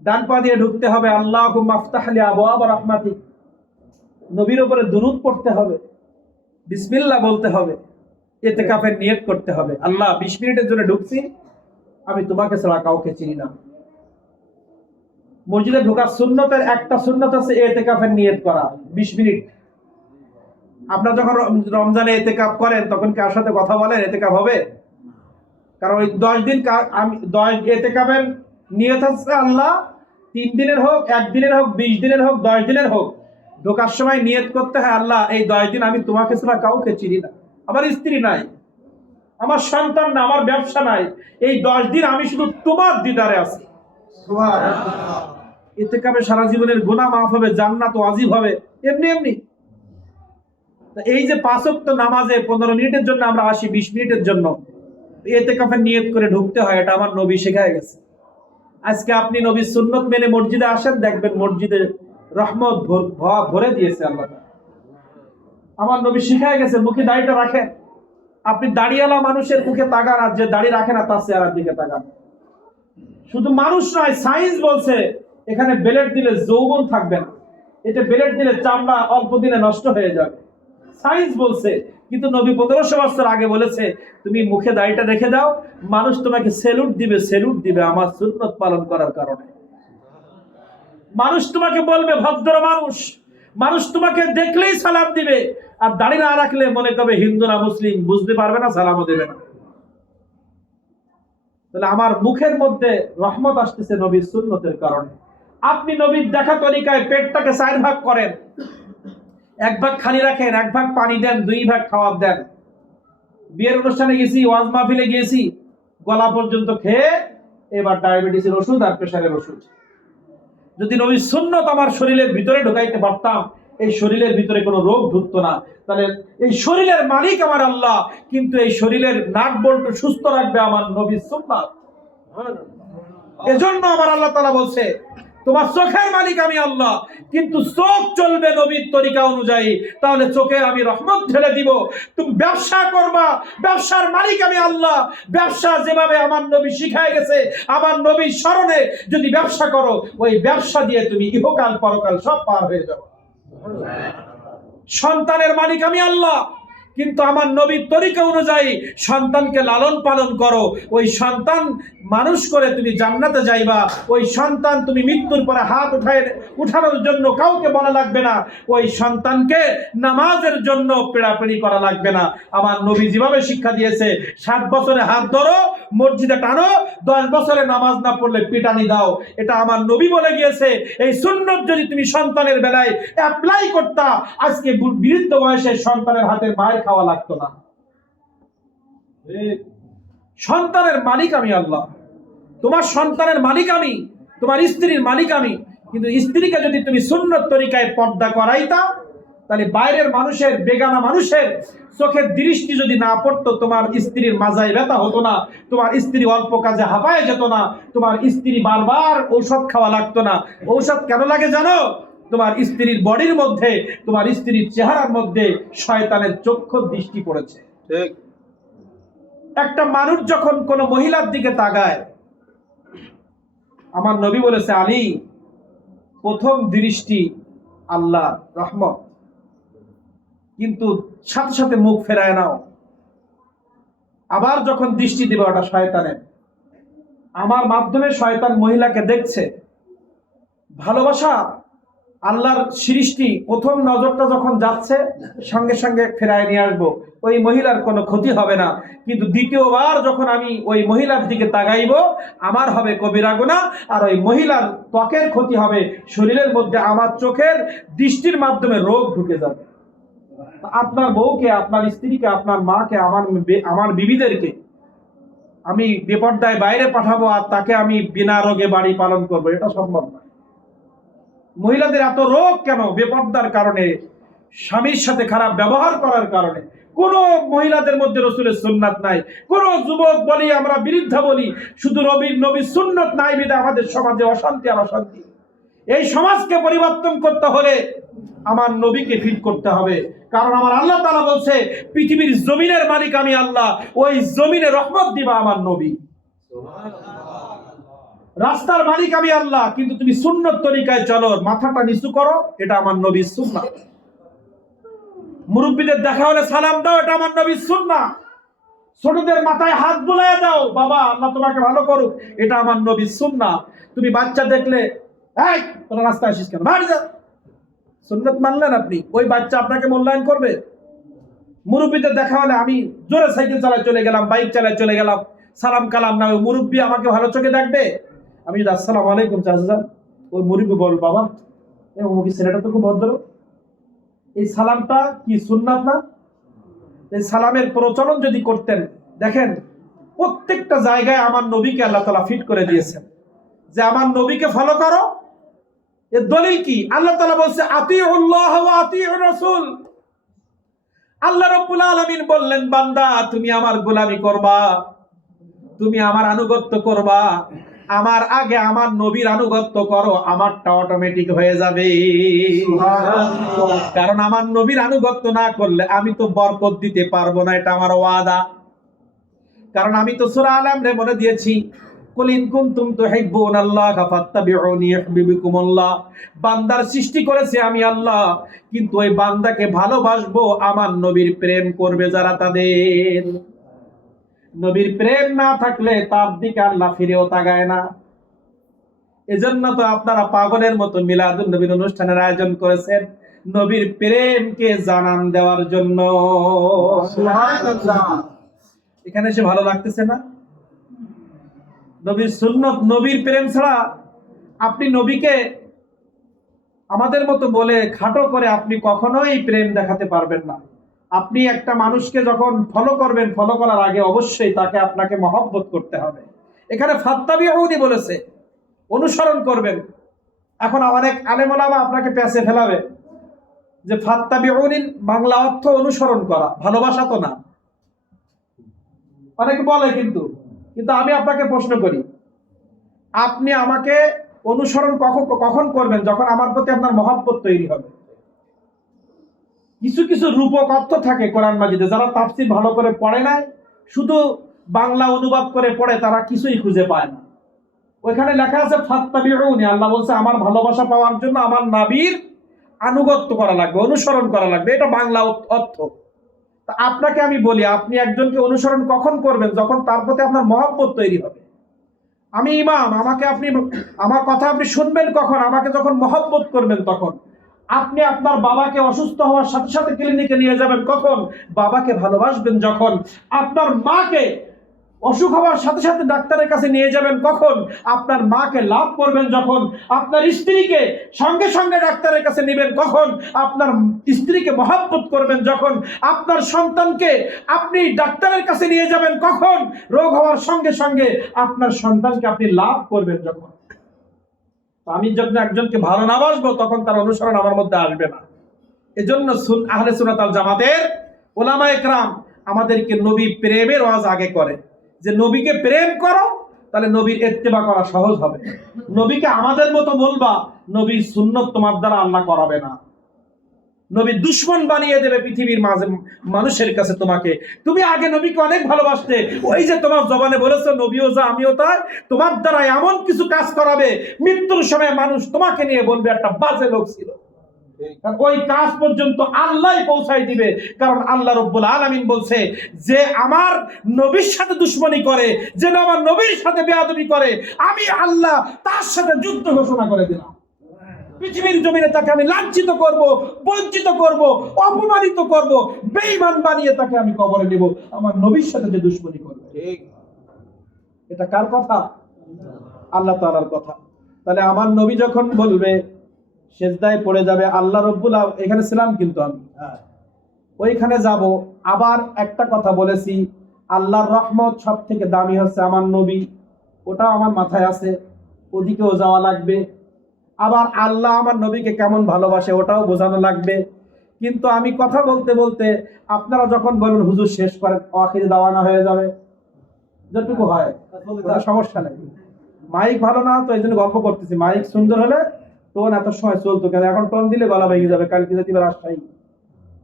ডান পা দিয়ে ঢুকতে হবে, আল্লাহুম্মা আফতাহ লি আবওয়াব রাহমাতিক। নবীর উপরে দুরূদ পড়তে হবে, বিসমিল্লাহ বলতে হবে, ইতিকাফের নিয়ত করতে হবে। আল্লাহ 20 মিনিটের জন্য ঢুকছি, আমি তোমাকে ছাড়া কাউকে চিনি না। মসজিদে ঢোকার সুন্নতের একটা সুন্নত আছে ইতিকাফের নিয়ত করা 20 মিনিট। আপনারা যখন রমজানে ইতিকাফ করেন তখন কার সাথে কথা বলেন? ইতিকাফ হবে? কারণ ওই 10 দিন ইতিকাফের নিয়ত আছে আল্লাহ 3 দিনের হোক, 1 দিনের হোক, 20 দিনের হোক, 10 দিনের হোক, ঢোকার সময় নিয়ত করতে হয়, আল্লাহ এই 10 দিন আমি তোমাকে ছাড়া কাউকে চিনি না, আমার স্ত্রী নাই, আমার সন্তান না, আমার ব্যবসা নাই, এই 10 দিন আমি শুধু তোমার দিদারে আছি। সুবহানাল্লাহ। ইতিকাফে সারা জীবনের গুনাহ মাফ হবে, জান্নাত ওয়াজিব হবে এমনি এমনি। এই যে 5 ওয়াক্ত নামাজে 15 মিনিটের জন্য আমরা আসি, 20 মিনিটের জন্য ইতিকাফের নিয়ত করে ঢুকতে হয়, এটা আমার নবী শেখায় গেছে। আজকে আপনি নবীর সুন্নত মেনে মসজিদে আসেন, দেখবেন মসজিদে রহমত ভরে দিয়েছে আল্লাহ। আমার নবী শিখায় গেছে, মুখে দাড়িটা রাখেন। আপনি দাড়িওয়ালা মানুষের মুখে তাকান, আর যে দাড়ি রাখে না তার চেহারার দিকে তাকান। শুধু মানুষ নয়, সায়েন্স বলছে এখানে বেলেট দিলে যৌবন থাকবে না, এটা বেলেট দিলে চামড়া অল্প দিনে নষ্ট হয়ে যাবে, সায়েন্স বলছে। কিন্তু নবী 1500 বছর আগে বলেছে, তুমি মুখে দাড়িটা রেখে দাও, মানুষ তোমাকে স্যালুট দিবে আমার সুন্নত পালন করার কারণে। মানুষ তোমাকে বলবে ভদ্র মানুষ, মানুষ তোমাকে দেখলেই সালাম দিবে, আর দাড়ি না রাখলে মনে করবে হিন্দু না মুসলিম, বুঝতে পারবে না, সালামও দেবে না। তাহলে আমার মুখের মধ্যে রহমত আসতেছে নবীর সুন্নতের কারণে। আপনি নবীর দেখা তরিকায় পেটটাকে 4 ভাগ করেন, 1 ভাগ খালি রাখেন, 1 ভাগ পানি দেন, 2 ভাগ খাবার দেন। বিয়ের অনুষ্ঠানে গেছি, ওয়াজ মাহফিলে গেছি, গলা পর্যন্ত খেয়ে এবার ডায়াবেটিসের ওষুধ আর প্রেসারের ওষুধ। যদি নবীর সুন্নত আমার শরীরের ভিতরে ঢুকাইতে পারতাম, এই শরীরের ভিতরে কোনো রোগ ঢুকতো না। তাহলে এই শরীরের মালিক আমার আল্লাহ, কিন্তু এই শরীরের নাট বল্টু সুস্থ রাখবে আমার নবীর সুন্নাত। এজন্য আমার আল্লাহ তাআলা বলছে, তোমার চোখের মালিক আমি আল্লাহ, কিন্তু চোখ চলবে নবীর তরিকা অনুযায়ী, তাহলে চোখে আমি রহমত ঢেলে দিব। তুমি ব্যবসা করবা, ব্যবসার মালিক আমি আল্লাহ, ব্যবসা যেভাবে আমার নবী শিখায় গেছে, আমার নবীর স্মরণে যদি ব্যবসা করো, ওই ব্যবসা দিয়ে তুমি ইহকাল পরকাল সব পার হয়ে যাবে। সন্তানের মালিক আমি আল্লাহ, কিন্তু আমার নবীর তরিকা অনুযায়ী সন্তানকে লালন পালন করো, ওই সন্তান মানুষ করে তুমি জান্নাতে যাইবা। ওই সন্তান তুমি মৃত্যুর পরে হাত উঠানোর জন্য কাউকে বলা লাগবে না, ওই সন্তানকে নামাজের জন্য পেড়াপেড়ি করা লাগবে না। আমার নবী যেভাবে শিক্ষা দিয়েছে, 7 বছরে হাত ধরো, মসজিদে টানো, 10 বছরে নামাজ না পড়লে পিটানি দাও, এটা আমার নবী বলে গিয়েছে। এই সুন্নত যদি তুমি সন্তানের বেলায় অ্যাপ্লাই করতা, আজকে বৃদ্ধ বয়সে সন্তানের হাতের মায়ের খাওয়া লাগতো না। সন্তানের মালিক আমি আল্লাহ, তোমার সন্তানের মালিক আমি, তোমার স্ত্রীর মালিক আমি, কিন্তু স্ত্রীকে যদি তুমি সুন্নত তরিকায় পর্দা করাইতা, তাহলে বাইরের মানুষের, বেগানা মানুষের চোখের দৃষ্টি যদি না পড়তো, তোমার স্ত্রীর মাজায় ব্যথা হতো না, তোমার স্ত্রী অল্প কাজে হাঁপায়ে যেত না, তোমার স্ত্রী বারবার ঔষধ খাওয়া লাগতো না। ঔষধ কেন লাগে জানো? তোমার স্ত্রীর বডির মধ্যে, তোমার স্ত্রীর চেহারার মধ্যে শয়তানের চক্ষু দৃষ্টি পড়েছে। ঠিক। একটা মানুষ যখন কোন মহিলার দিকে তাকায়, আমার নবী বলেছে, আলী, প্রথম দৃষ্টি আল্লাহ রহমত, কিন্তু সাথে সাথে মুখ ফেরায় নাও। আবার যখন দৃষ্টি দিবে, ওটা শয়তানের। আমার মাধ্যমে শয়তান মহিলাকে দেখছে। ভালোবাসা আল্লাহর সৃষ্টি, প্রথম নজরটা যখন যাচ্ছে, সঙ্গে সঙ্গে ফেরায় নিয়ে আসবো, ওই মহিলার কোনো ক্ষতি হবে না। কিন্তু দ্বিতীয়বার যখন আমি ওই মহিলার দিকে তাকাইব, আমার হবে কবিরা গুনাহ, আর ওই মহিলার ত্বকের ক্ষতি হবে, শরীরের মধ্যে আমার চোখের দৃষ্টির মাধ্যমে রোগ ঢুকে যাবে। আপনার বউকে, আপনার স্ত্রীকে, আপনার মাকে, আমার বিবিদেরকে আমি বেপর্দায় বাইরে পাঠাবো, আর তাকে আমি বিনা রোগে বাড়ি পালন করবো, এটা সম্ভব না। মহিলাদের এত রোগ কেন? বেপর্দার কারণে, স্বামীর সাথে খারাপ ব্যবহার করার কারণে। কোন মহিলাদের মধ্যে রসুলের সুন্নাত নাই। কোন যুবক বলি, আমরা বৃদ্ধা বলি, শুধু নবীর সুন্নাত নাই বিধায় আমাদের সমাজে অশান্তি আর অশান্তি। এই সমাজকে পরিবর্তন করতে হলে আমার নবীকে ফিট করতে হবে। কারণ আমার আল্লাহ তাআলা বলছে, পৃথিবীর জমিনের মালিক আমি আল্লাহ, ওই জমিনে রহমত দিবা আমার নবী। রাস্তার মালিক আমি আল্লাহ, কিন্তু তুমি সুন্নত তরিকায় চলো, মাথাটা নিচু করো, এটা আমার নবীর সুন্নাহ। মুরব্বীদের দেখা হলে সালাম দাও, এটা আমার নবীর সুন্নাহ। ছোটদের মাথায় হাত বুলায় দাও, বাবা আল্লাহ তোমাকে ভালো করুক, এটা আমার নবীর সুন্নাহ। তুমি বাচ্চা দেখলে, এই তোরা রাস্তায় আসিস কেন, বাড়ি যা, সুন্নাত মানলেন আপনি, ওই বাচ্চা আপনাকে মূল্যায়ন করবে। মুরব্বীদের দেখা হলে আমি জোরে সাইকেল চালায় চলে গেলাম, বাইক চালায় চলে গেলাম, সালাম কালাম না, ওই মুরব্বী আমাকে ভালো চোখে দেখবে? আমি যদি আসসালামু আলাইকুম চাচা, ওই মুরব্বী বল, বাবা অমুক ছেলেটা তো খুব ভদ্র, এই সালামটা কি সুন্নাত না? এই সালামের প্রচলন যদি করতেন, দেখেন প্রত্যেকটা জায়গায় আমার নবীকে আল্লাহ তাআলা ফিট করে দিয়েছেন, যে আমার নবীকে ফলো করো। এর দলিল কি? আল্লাহ তাআলা বলছে, আতিউল্লাহ ওয়া আতিউর রাসূল। আল্লাহ রাব্বুল আলামিন বললেন, বান্দা তুমি আমার গোলামি করবা, তুমি আমার আনুগত্য করবা, আমার আগে আমার নবীর আনুগত্য করো, আমারটা অটোমেটিক হয়ে যাবে। কারণ আমার নবীর আনুগত্য না করলে আমি তো বরকত দিতে পারবো না, এটা আমার ওয়াদা। কারণ আমি তো সূরা আল ইমরানে বলে দিয়েছি, কুল ইন কুনতুম তুহিব্বুনাল্লাহা ফাত্তাবিউনি ইউহিব্বুকুমুল্লাহ। বান্দার সৃষ্টি করেছে আমি আল্লাহ, কিন্তু ওই বান্দাকে ভালোবাসবো আমার নবীর প্রেম করবে যারা, তাদের। নবীর প্রেম না থাকলে তার দিকে আল্লাহ ফিরেও তাকায় না। এজন্য তো আপনারা পাগলের মতো মিলাদুন নবীর অনুষ্ঠানের আয়োজন করেছেন, নবীর প্রেমকে জানান দেওয়ার জন্য। সুবহানাল্লাহ। এখানে এসে ভালো লাগতেছে না? নবীর সুন্নত, নবীর প্রেম ছাড়া আপনি নবীকে আমাদের মতো বলে খাটো করে আপনি কখনোই প্রেম দেখাতে পারবেন না। আপনি একটা মানুষকে যখন ফলো করবেন, ফলো করার আগে অবশ্যই তাকে আপনাকে মহব্বত করতে হবে। এখানে ফাত্তাবিউনি বলেছে, অনুসরণ করবেন। এখন অনেক আলেম ওলামা আপনাকে পেছে ফেলাবে যে ফাত্তাবিউনির বাংলা অর্থ অনুসরণ করা, ভালোবাসা তো না। অনেকে বলে, কিন্তু আমি আপনাকে প্রশ্ন করি, আপনি আমাকে অনুসরণ কখন করবেন? যখন আমার প্রতি আপনার মহব্বত তৈরি হবে। কিছু কিছু রূপক অর্থ থাকে কোরআন মাজিদে, যারা তাফসীর ভালো করে পড়ে নাই, শুধু বাংলা অনুবাদ করে পড়ে, তারা কিছুই খুঁজে পায় না। ওইখানে লেখা আছে ফাত্তাবিউনি, আল্লাহ বলছে আমার ভালোবাসা পাওয়ার জন্য আমার নবীর আনুগত্য করা লাগবে, অনুসরণ করা লাগবে। এটা বাংলা অর্থ। তা আপনাকে আমি বলি, আপনি একজনকে অনুসরণ কখন করবেন? যখন তার প্রতি আপনার মহব্বত তৈরি হবে। আমি ইমাম, আমার কথা আপনি শুনবেন কখন? আমাকে যখন মহব্বত করবেন তখন। আপনি আপনার বাবাকে অসুস্থ হওয়ার সাথে সাথে ক্লিনিকে নিয়ে যাবেন কখন? বাবাকে ভালোবাসবেন যখন। আপনার মাকে অসুখ হওয়ার সাথে সাথে ডাক্তারের কাছে নিয়ে যাবেন কখন? আপনার মাকে লাভ করবেন যখন। আপনার স্ত্রীকে সঙ্গে সঙ্গে ডাক্তারের কাছে নেবেন কখন? আপনার স্ত্রীকে মহব্বত করবেন যখন। আপনার সন্তানকে আপনি ডাক্তারের কাছে নিয়ে যাবেন কখন? রোগ হওয়ার সঙ্গে সঙ্গে আপনার সন্তানকে আপনি লাভ করবেন যখন। আমি যখন একজনকে ভালো না বাসবো, তখন তার অনুসরণ আমার মধ্যে আসবে না। এজন্য আহলে সুন্নাত ওয়াল জামাতের উলামায়ে কেরাম আমাদেরকে নবী প্রেমের ওয়াজ আগে করে, যে নবীকে প্রেম করো, তাহলে নবীর ইত্তেবা করা সহজ হবে। নবীকে আমাদের মতো বলবা, নবীর সুন্নত তোমার দ্বারা আল্লাহ করাবে না। নবী দুশ্মন বানিয়ে দেবে পৃথিবীর মাঝে মানুষের কাছে তোমাকে। তুমি আগে নবীকে অনেক ভালোবাসতে, ওই যে তোমার জবানে বলেছো নবীও যা আমিও তাই, তোমার দ্বারা এমন কিছু কাজ করাবে, মৃত্যুর সময় মানুষ তোমাকে নিয়ে বলবে একটা বাজে লোক ছিল। ওই কাজ পর্যন্ত আল্লাহ পৌঁছাই দিবে। কারণ আল্লাহ রাব্বুল আলামিন বলছে, যে আমার নবীর সাথে দুশ্মনী করে, যে আমার নবীর সাথে বেয়াদবি করে, আমি আল্লাহ তার সাথে যুদ্ধ ঘোষণা করে দিলাম। পৃথিবীর জমিনে তাকে আমি লাঞ্ছিত করব, বঞ্চিত করব, অপমানিত করব, বেঈমান বানিয়ে তাকে আমি কবরে নেব, আমার নবীর সাথে যে দুশ্মনী করবে। এটা কার কথা? আল্লাহ তাআলার কথা। তাহলে আমার নবী যখন বলবে, সেজদায় পড়ে যাবে, আল্লাহ রাব্বুল আলামিন, এখানে ছিলাম কিন্তু আমি ওইখানে যাব। আবার একটা কথা বলেছি, আল্লাহর রহমত সব থেকে দামি হচ্ছে আমার নবী, ওটা আমার মাথায় আছে, ওদিকেও যাওয়া লাগবে। আবার আল্লাহ আমার নবীকে কেমন ভালোবাসে ওটাও বোঝানো লাগবে। কিন্তু আমি কথা বলতে বলতে আপনারা যখন বলুন হুজুর শেষ করেন, আখির দাওয়ানা হয়ে যাবে, যেটুকু হয় সমস্যা নেই। মাইক ভালো না তো এই জন্য গল্প করতেছি, মাইক সুন্দর হলে টোন এত সময় চলতো, কেন এখন টোন দিলে গলা ভেঙে যাবে। কালকে যদি রাজশাহী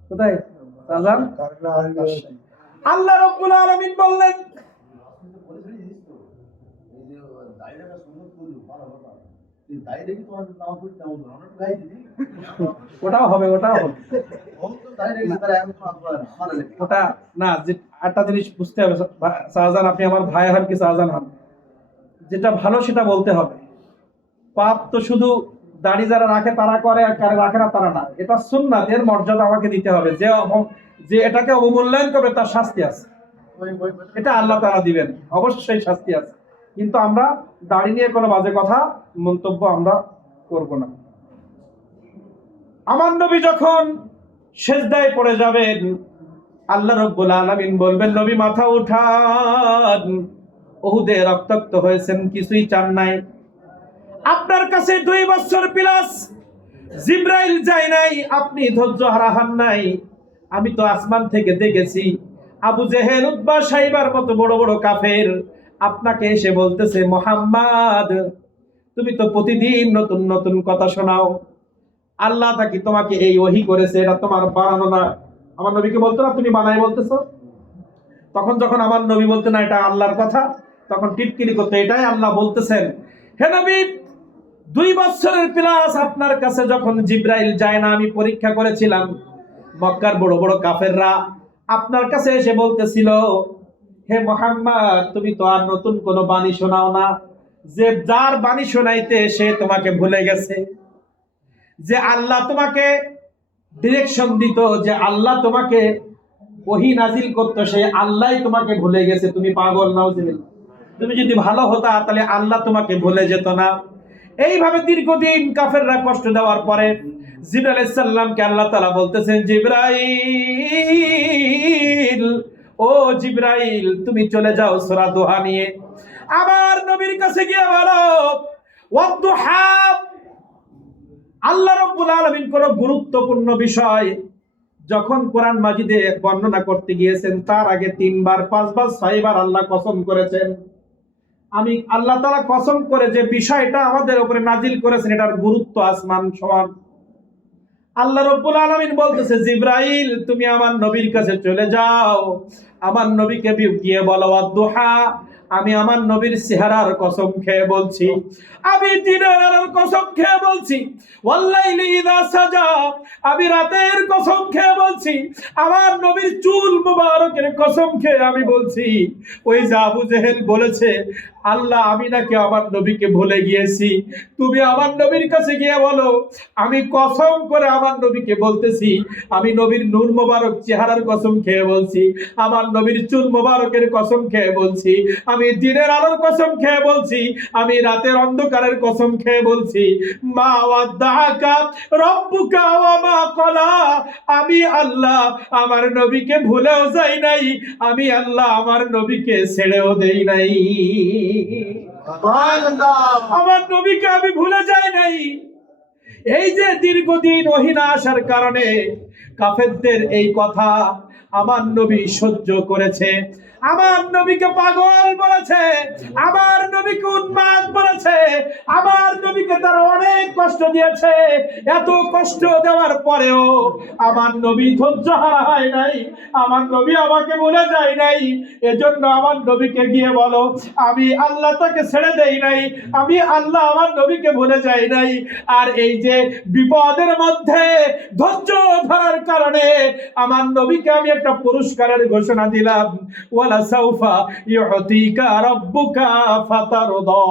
কোথায় রাজান, আল্লাহ রাব্বুল আলামিন বললেন, ওটাও হবে ওটা না। যে একটা জিনিস বুঝতে হবে শাহজাহান, আপনি আমার ভাই হন কি শাহজাহান হন, যেটা ভালো সেটা বলতে হবে। পাপ তো শুধু দাড়ি যারা রাখে তারা করে, আর কারা রাখে না তারা না। এটা সুন্নাত, এর মর্যাদা আমাকে দিতে হবে। যে এটাকে অবমূল্যায়ন করবে তার শাস্তি আছে, এটা আল্লাহ তাআলা দিবেন, অবশ্যই শাস্তি আছে। কিন্তু আমরা দাড়ি নিয়ে কোনো বাজে কথা মন্তব্য আমরা করব না। আমার নবী যখন সিজদায় পড়ে যাবেন, আল্লাহ রাব্বুল আলামিন বলবেন, নবী মাথা উঠান, উহুদে রক্তাক্ত হয়েছেন, কিছুই চান নাই। আপনার কাছে 2 বছর প্লাস জিবরাইল যায় নাই, আপনি ধৈর্য হারান নাই। আমি তো আসমান থেকে দেখেছি, আবু জেহেল, উতবা, সাইবার মতো বড় বড় কাফের আপনাকে এসে বলতেছে, মুহাম্মদ তুমি তো প্রতিদিন নতুন নতুন কথা শোনাও, আল্লাহ তাকি তোমাকে এই ওহী করেছে, এটা তোমার বানানো না। আমার নবীকে বলতো না তুমি বানাই বলতেছো? তখন যখন আমার নবী বলতে না এটা আল্লাহর কথা, তখন টিটকিরি করতে, এটাই আল্লাহ বলতেছেন। হে নবী, 2 বছরের প্লাস আপনার কাছে যখন জিবরাইল যায় না, আমি পরীক্ষা করেছিলাম। মক্কার বড় বড় কাফেররা আপনার কাছে এসে বলতেছিল, হে মুহাম্মদ তুমি তো আর নতুন কোনো বাণী শোনাও না, যে যার বাণী শোনাইতে সে তোমাকে ভুলে গেছে, যে আল্লাহ তোমাকে ডিরেকশন দিত, যে আল্লাহ তোমাকে ওহী নাজিল করতো, সে আল্লাহই তোমাকে ভুলে গেছে। তুমি পাগল, নাউজুবিল্লাহ। তুমি যদি ভালো হতা তাহলে আল্লাহ তোমাকে ভুলে যেত না। এইভাবে দীর্ঘদিন কাফেররা কষ্ট দেওয়ার পরে জিবরাইল আলাইহিস সালামকে আল্লাহ তাআলা বলতেছেন, জিবরাইল, ও জিবরাইল তুমি চলে যাও সূরা দোহা নিয়ে। আমার নবীর কাছে গিয়ে বলো, ওয়াদুহা। আল্লাহ রাব্বুল আলামিন কোন গুরুত্বপূর্ণ বিষয় যখন কোরআন মাজিদে বর্ণনা করতে গিয়েছেন, তার আগে 3 বার 5 বার 6 বার আল্লাহ কসম করেছেন। আমি আল্লাহ তাআলা কসম করে যে বিষয়টা আমাদের উপরে নাজিল করেছেন এটার গুরুত্ব আসমান সমান। আল্লাহ রাব্বুল আলামিন বলতেছে জিবরাইল তুমি আমার নবীর কাছে চলে যাও, আমার নবীকে গিয়ে বলো ওয়াদুহা, আমি আমার নবীর চেহারার কসম খেয়ে বলছি, আমি দিনের আলোর কসম খেয়ে বলছি, ওয়াল্লাইলি ইযা সাজা, আমি রাতের কসম খেয়ে বলছি, আমার নবীর চুল মুবারকের কসম খেয়ে আমি বলছি, ওই যে আবু জেহেল বলেছে আল্লাহ আমি নাকি আমার নবীকে ভুলে গিয়েছি, তুমি আমার নবীর কাছে গিয়ে বলো আমি কসম করে আমার নবীকে বলতেছি, আমি নবীর নূর মোবারক চেহারার কসম খেয়ে বলছি, আমার নবীর চুল মোবারকের কসম খেয়ে বলছি, আমি দিনের আলোর কসম খেয়ে বলছি, আমি রাতের অন্ধকারের কসম খেয়ে বলছি, মা ওয়াদ্দাআকা রব্বুকা ওয়া মা ক্বালা, আমি আল্লাহ আমার নবীকে ভুলেও যাই নাই, আমি আল্লাহ আমার নবীকে ছেড়েও দেই নাই, আমার নবীকে আমি ভুলে যাই নাই। এই যে দীর্ঘদিন ওহী না আসার কারণে কাফেরদের এই কথা আমার নবী সহ্য করেছে, আমার নবীকে পাগল বলেছে, আমার নবীকে উন্মাদ বলেছে, আমার নবীকে তারা অনেক কষ্ট দিয়েছে, এত কষ্ট দেওয়ার পরেও আমার নবী ধৈর্যহারা হয় নাই, আমার নবী আমাকে ভুলে যায় নাই। এজন্য আমার নবীকে গিয়ে বলো আমি আল্লাহ তাকে ছেড়ে দেই নাই, আমি আল্লাহ আমার নবীকে ভুলে যাই নাই। আর এই যে বিপদের মধ্যে ধৈর্য ধরার কারণে আমার নবীকে আমি একটা পুরস্কারের ঘোষণা দিলাম, ওয়ালা সাউফা ইউতিকা রাব্বুকা ফাতারদা,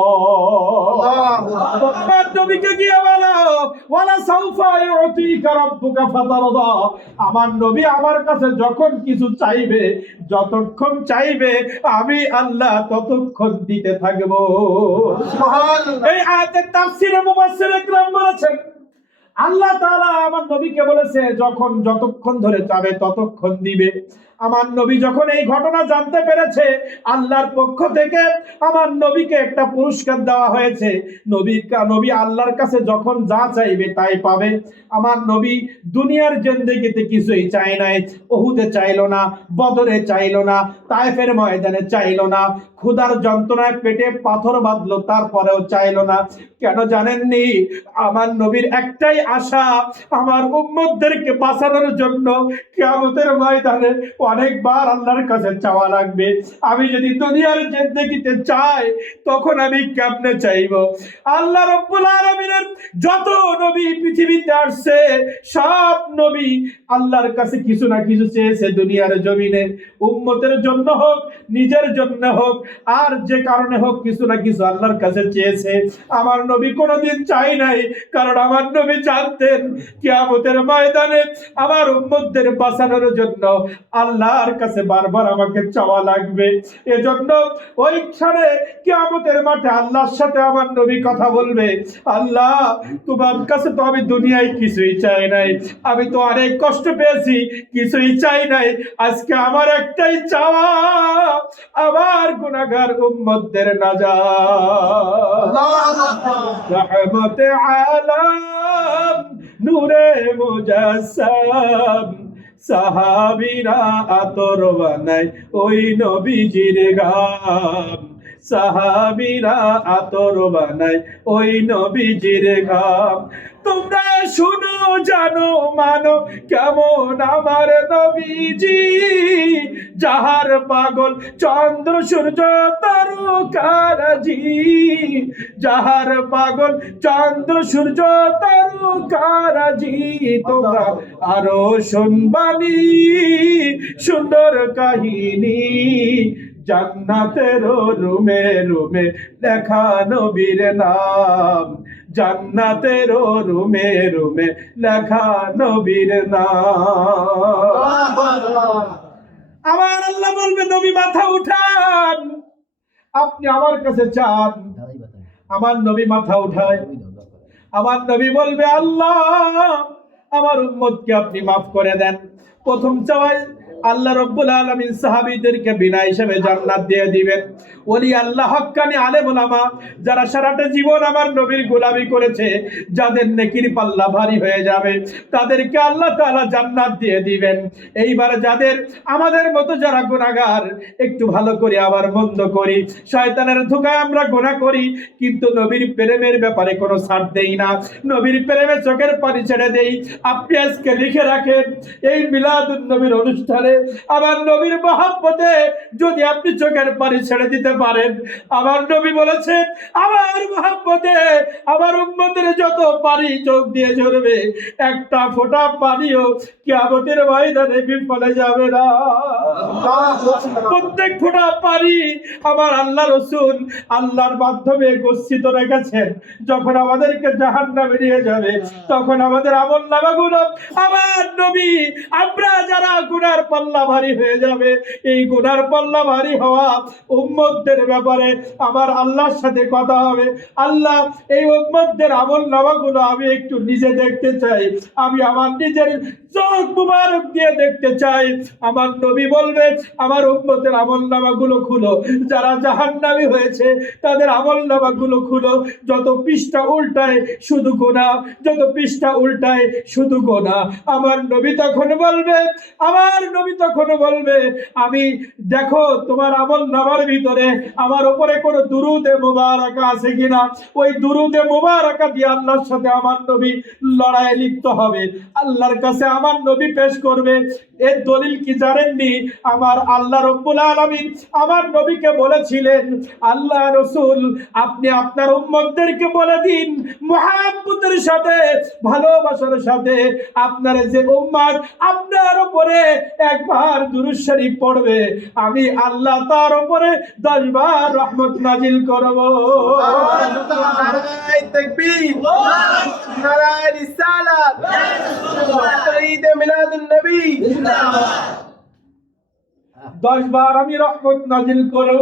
আমার নবীকে গিয়ে বলো ওয়ালা সাউফা ইউতিকা রাব্বুকা ফাতারদা, আমার নবী আমার কাছে যখন কিছু চাইবে, যতক্ষণ চাইবে আমি আল্লাহ ততক্ষণ দিতে থাকবো। সুবহানাল্লাহ। এই আয়াতের তাফসীরে মুফাসসিরে কিরাম বলেছেন আল্লাহ তাআলা আমার নবীকে বলেছে যখন যতক্ষণ ধরে চাবে ততক্ষণ দিবে। আমার নবী যখন এই ঘটনা জানতে পেরেছে আল্লাহর পক্ষ থেকে আমার নবীকে একটা পুরস্কার দেওয়া হয়েছে, নবী আল্লাহর কাছে যখন যা চাইবে তাই পাবে। আমার নবী দুনিয়ার জিন্দেগিতে কিছুই চায় নাই, উহুদে চাইলো না, বদরে চাইলো না, তায়েফের ময়দানে চাইলো না, ক্ষুধার যন্ত্রণায় পেটে পাথর বাঁধলো তারপরেও চাইলো না। কেন জানেননি? আমার নবীর একটাই আশা, আমার উম্মতদেরকে বাঁচানোর জন্য কিয়ামতের ময়দানে অনেকবার আল্লাহর কাছে চাওয়া লাগবে। আমি যদি দুনিয়ার জিন্দেগিতে চাই তখন আমি কেমনে চাইবো? আল্লাহ রাব্বুল আলামিনের যত নবী পৃথিবীতে আসছে সব নবী আল্লাহর কাছে কিছু না কিছু চেয়েছে দুনিয়ার জমিনে, উম্মতের জন্য হোক, নিজের জন্য হোক, আর যে কারণে হোক কিছু না কিছু আল্লাহর কাছে চেয়েছে। আমার নবী কোনোদিন চাই নাই, কারণ আমার নবী জানতেন কিয়ামতের ময়দানে আমার উম্মতদের বাঁচানোর জন্য আল্লাহর কাছে বারবার আমাকে চাওয়া লাগবে। এজন্য ওইখানে কিয়ামতের মাঠে আল্লাহর সাথে আমার নবী কথা বলবে, আল্লাহ তোমার কাছে তো আমি দুনিয়ায় কিছুই চাই নাই, আমি তো অনেক কষ্ট পেয়েছি, কিছুই চাই নাই, আজকে আমার একটাই চাওয়া, আমার গুনাহগার উম্মতদের নাজাত। রহমতে আলম নূরে মুজাসসাম, সাহাবীরা আতর বানায় ওই নবীজির গাম, সাহাবীরা আতর বানায় ওই নবীজির গাম। তোমরা শুনো জানো মানো কেমন আমার নবীজি, যাহার পাগল চন্দ্র সূর্য তারকারাজি, যাহার পাগল চন্দ্র সূর্য তারকারাজি। তোমরা আরো শুনবানি সুন্দর কাহিনী, জান্নাতের রুমে রুমে লেখা নবীর নাম, জান্নাতের রুমে রুমে লেখা নবীর নাম। আমার আল্লাহ বলবে নবী মাথা উঠান, আপনি আমার কাছে চান। আমার নবী মাথা উঠায়, আমার নবী বলবে আল্লাহ আমার উম্মতকে আপনি মাফ করে দেন। প্রথম চাওয়াই আল্লাহ রাব্বুল আলামিন সাহাবীদেরকে বিনা হিসাবে জান্নাত দিয়ে দিবেন। ওলি আল্লাহ হক্কানি আলেম ওলামা যারা সারাটা জীবন আমার নবীর গোলামি করেছে, যাদের নেকির পাল্লা ভারী হয়ে যাবে, তাদেরকে আল্লাহ তাআলা জান্নাত দিয়ে দিবেন। এইবার যাদের আমাদের মতো যারা গুনাহগার, একটু ভালো করে আবার মন্দ করি, শয়তানের ধোঁকায় আমরা গুনাহ করি, কিন্তু নবীর প্রেমের ব্যাপারে কোনো ছাড় দেই না, নবীর প্রেমে চোখের পানি ছেড়ে দেই। আপনি আজকে লিখে রাখেন, এই মিলাদুন নবীর অনুষ্ঠানে আমার নবীর মহব্বতে যদি আপনি চোখের পানি ছেড়ে দিতে পারেন, আমার নবী বলেছেন আমার মহব্বতে আমার উম্মতের যত পানি চোখ দিয়ে ঝরবে, একটা ফোঁটা পানিও কিয়ামতের ময়দানে বিফলে যাবে না। প্রত্যেক ফোঁটা পানি আমার আল্লাহ রাসূল আল্লাহর মাধ্যমে গচ্ছিত রেখেছেন। যখন আমাদেরকে জাহান্নামে নিয়ে যাবে, তখন আমাদের আমলনামাগুলো আমার নবী, আমরা যারা গুনার পাল্লা ভারী হয়ে যাবে, এই গুনার পাল্লা ভারী হওয়া উম্মতদের ব্যাপারে আমার আল্লাহর সাথে কথা হবে। আল্লাহ, এই উম্মতদের আমলনামাগুলো আমি একটু নিজে দেখতে চাই, আমি আমার নিজের চোখ মুবারক দিয়ে দেখতে চাই। আমার নবী বলবে আমার উম্মতের আমলনামাগুলো খুলো, যারা জাহান্নামী হয়েছে তাদের আমলনামাগুলো খুলো, যত পৃষ্ঠা উল্টায় শুধু গুনাহ, যত পৃষ্ঠা উল্টায় শুধু গুনাহ। আমার নবী তখন বলবে, আমার নবী তখন বলবে, আমি দেখো তোমার আমলনামার ভিতরে আমার উপরে কোনো দুরুদে মুবারাকা আছে কিনা। ওই দুরুদে মুবারাকা দিয়ে আল্লাহর সাথে আমার নবী লড়াইয়ে লিপ্ত হবে, আল্লাহর কাছে আমার নবী পেশ করবে। এর দলিল কি জানেননি? আমার আল্লাহ রাব্বুল আলামিন আমার নবীকে বলেছিলেন, আল্লাহ রাসূল আপনি আপনার উম্মতদেরকে বলে দিন মুহাব্বতের সাথে, ভালোবাসার সাথে আপনার যে উম্মত আপনার উপরে একবার দুরূদ শরীফ পড়বে, আমি আল্লাহ তার উপরে 10 বার রহমত নাজিল করব। নারায়ে তাকবীর, নারায়ে রিসালাত, ঈদ মিলাদুন নবী, 10 বার আমি রহমত নাজিল করব।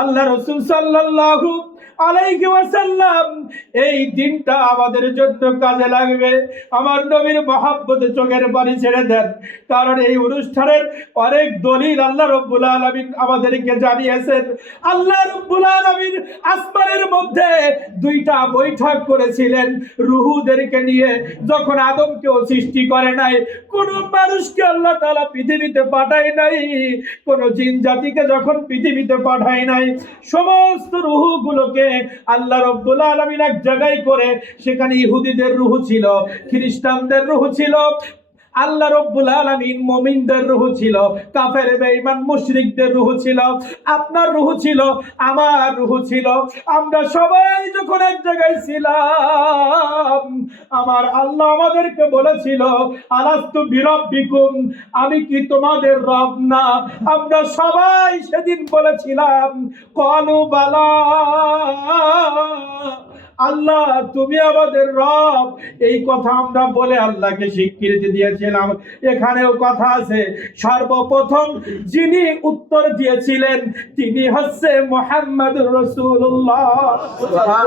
আল্লাহ রাসূল সাল্লাল্লাহু আলাইহি ওয়াসাল্লাম এই দিনটা আমাদের জন্য কাজে লাগবে। আমার নবীর মহব্বতে চোখের পানি ছেড়ে দেন, কারণ এই অনুষ্ঠানের অনেক দলিল আল্লাহ রাব্বুল আলামিন আমাদেরকে জানিয়েছেন। আল্লাহ রাব্বুল আলামিন আসমানের মধ্যে 2টা বৈঠক করেছিলেন রূহদেরকে নিয়ে। যখন আদমকেও সৃষ্টি করে নাই, কোন মানুষকে আল্লাহ তাআলা পৃথিবীতে পাঠায় নাই, কোন জিন জাতিকে যখন পৃথিবীতে পাঠায় নাই, সমস্ত রূহগুলোকে আল্লাহ রাব্বুল আলামিন এক জায়গায় করে, সেখানে ইহুদিদের রূহ ছিল, খ্রিস্টানদের রূহ ছিল, আল্লাহ রাব্বুল আলামিন মুমিনদের রূহ ছিল, কাফের বেঈমান মুশরিকদের রূহ ছিল, আপনার রূহ ছিল, আমার রূহ ছিল। আমরা সবাই যখন এক জায়গায় ছিলাম, আমার আল্লাহ আমাদেরকে বলেছিল আলাস্তু বিরাব্বিকুম, আমি কি তোমাদের রব না? আমরা সবাই সেদিন বলেছিলাম ক্বালু বালা, আল্লাহ তুমি আমাদের রব। এই কথা আমরা বলে আল্লাহকে স্বীকৃতি দিয়েছিলাম। এখানেও কথা আছে, সর্বপ্রথম যিনি উত্তর দিয়েছিলেন তিনি হচ্ছে মুহাম্মদুর রাসূলুল্লাহ।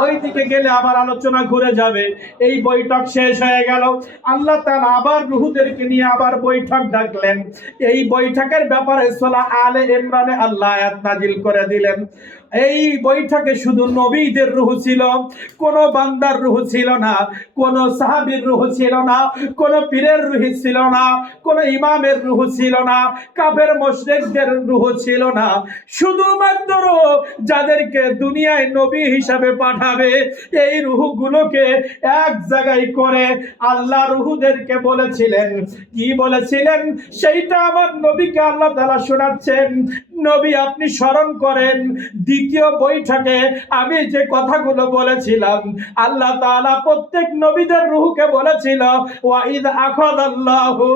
ওই দিকে গেলে আমার আলোচনা ঘুরে যাবে। এই বৈঠক শেষ হয়ে গেল, আল্লাহ তাআলা আবার রূহদেরকে নিয়ে আবার বৈঠক ডাকলেন। এই বৈঠকের ব্যাপারে সূরা আলে ইমরানে আল্লাহ আয়াত নাজিল করে দিলেন। এই বৈঠকে শুধু নবীদের রূহ ছিল, কোন বান্দার রূহ ছিল না, কোন সাহাবীর রূহ ছিল না, কোন পীরের রূহ ছিল না, কোন ইমামের রূহ ছিল না, কাফের মুশরিকদের রূহ ছিল না। শুধুমাত্র যাদেরকে দুনিয়ায় নবী হিসাবে পাঠাবে, এই রূহগুলোকে এক জায়গায় করে আল্লাহ রূহদেরকে বলেছিলেন, কি বলেছিলেন সেইটা আমার নবীকে আল্লাহ তাআলা শোনাচ্ছেন। নবী আপনি স্মরণ করেন, দ্বিতীয় বৈঠকে আমি যে কথাগুলো বলেছিলাম, আল্লাহ তাআলা প্রত্যেক নবীদের রূহকে বলেছিল ওয়া ইয আখাযাল্লাহু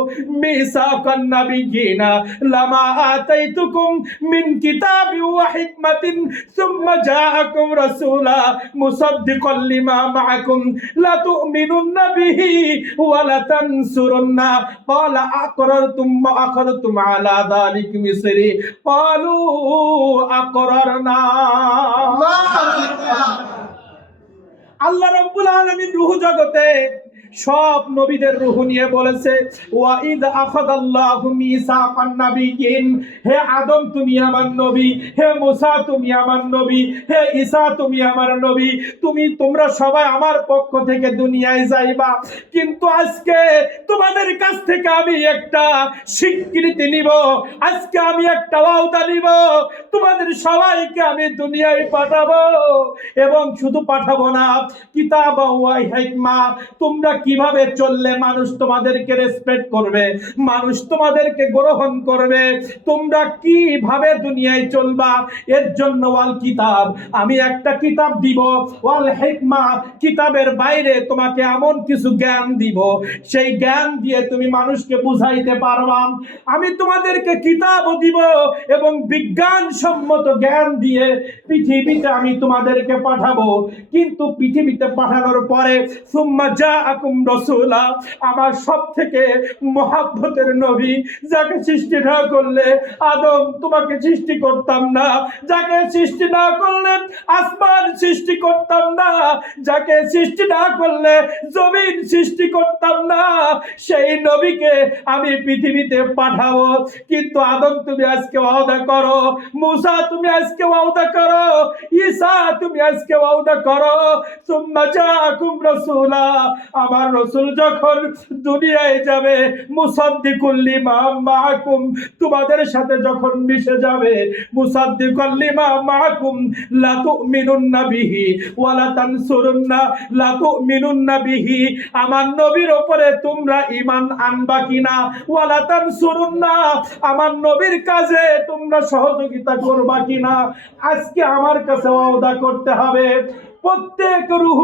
মিসাকান নাবিয়িনা লামা আতাইতুকুম মিন কিতাবিন ওয়া হিকমাতিন সুম্মা জাআকুম রাসূলা মুসাদ্দিকাল লিমা মাআকুম লা তু'মিনুন্না বিহি ওয়া লা তানসুরুন্না ক্বালা আকরারতুম মা আখাযতুম আলা যালিকুম ইসরি ক্বালু আকরারনা। আল্লাহ রাব্বুল আলামিন রূহ জগতে সব নবীদের রূহ নিয়ে বলেছে, ওয়া ইদ আখাযাল্লাহু মিসাকান নাবিয়িন, হে আদম তুমি আমার নবী, হে মুসা তুমি আমার নবী, হে ঈসা তুমি আমার নবী, তোমরা সবাই আমার পক্ষ থেকে দুনিয়ায় যাইবা। কিন্তু আজকে তোমাদের কাছ থেকে আমি একটা স্বীকৃতি নিব, আজকে আমি একটা ওয়াদা নিব, তোমাদের সবাইকে আমি দুনিয়ায় পাঠাবো। এবং শুধু পাঠাবো না, কিতাব ওয়া হিকমা, তোমরা কিভাবে চললে মানুষ তোমাদেরকে রেসপেক্ট করবে, মানুষ তোমাদেরকে গ্রহণ করবে, তোমরা কিভাবে দুনিয়ায় চলবা, এর জন্য ওয়াল কিতাব, আমি একটা কিতাব দিব, ওয়াল হিকমা, কিতাবের বাইরে তোমাকে এমন কিছু জ্ঞান দিব, সেই জ্ঞান দিয়ে তুমি মানুষকে বুঝাইতে পারবা। আমি তোমাদেরকে কিতাবও দিব এবং বিজ্ঞানসম্মত জ্ঞান দিয়ে পৃথিবীতে আমি তোমাদেরকে পাঠাবো। কিন্তু পৃথিবীতে পাঠানোর পরে সুম্মা জাআকুম রাসূলা, আমার সবথেকে মহব্বতের নবী, যাকে সৃষ্টি না করলে আদম তোমাকে সৃষ্টি করতাম না, যাকে সৃষ্টি না করলে আসমান সৃষ্টি করতাম না, যাকে সৃষ্টি না করলে জমিন সৃষ্টি করতাম না, সেই নবীকে আমি পৃথিবীতে পাঠাবো। কিন্তু আদম তুমি আজকে ওয়াদা করো, মুসা তুমি আজকে ওয়াদা করো, ঈসা তুমি আজকে ওয়াদা করো, সুম্মা জাআকুম রাসূলা, আমার রাসূল যখন দুনিয়ায় যাবে, মুসাদ্দিকুল লিমা মাআকুম, তোমাদের সাথে যখন মিশে যাবে, মুসাদ্দিকুল লিমা মাআকুম, লা তুমিনুন্না বিহি ওয়া লা তানসুরুন্না, লা তুমিনুন্না বিহি, আমার নবীর উপরে তোমরা ঈমান আনবা কিনা, ওয়া লা তানসুরুন্না, আমার নবীর কাজে তোমরা সহযোগিতা করবা কিনা। আজকে আমার কাছে ওয়াদা করতে হবে। প্রত্যেক রূহ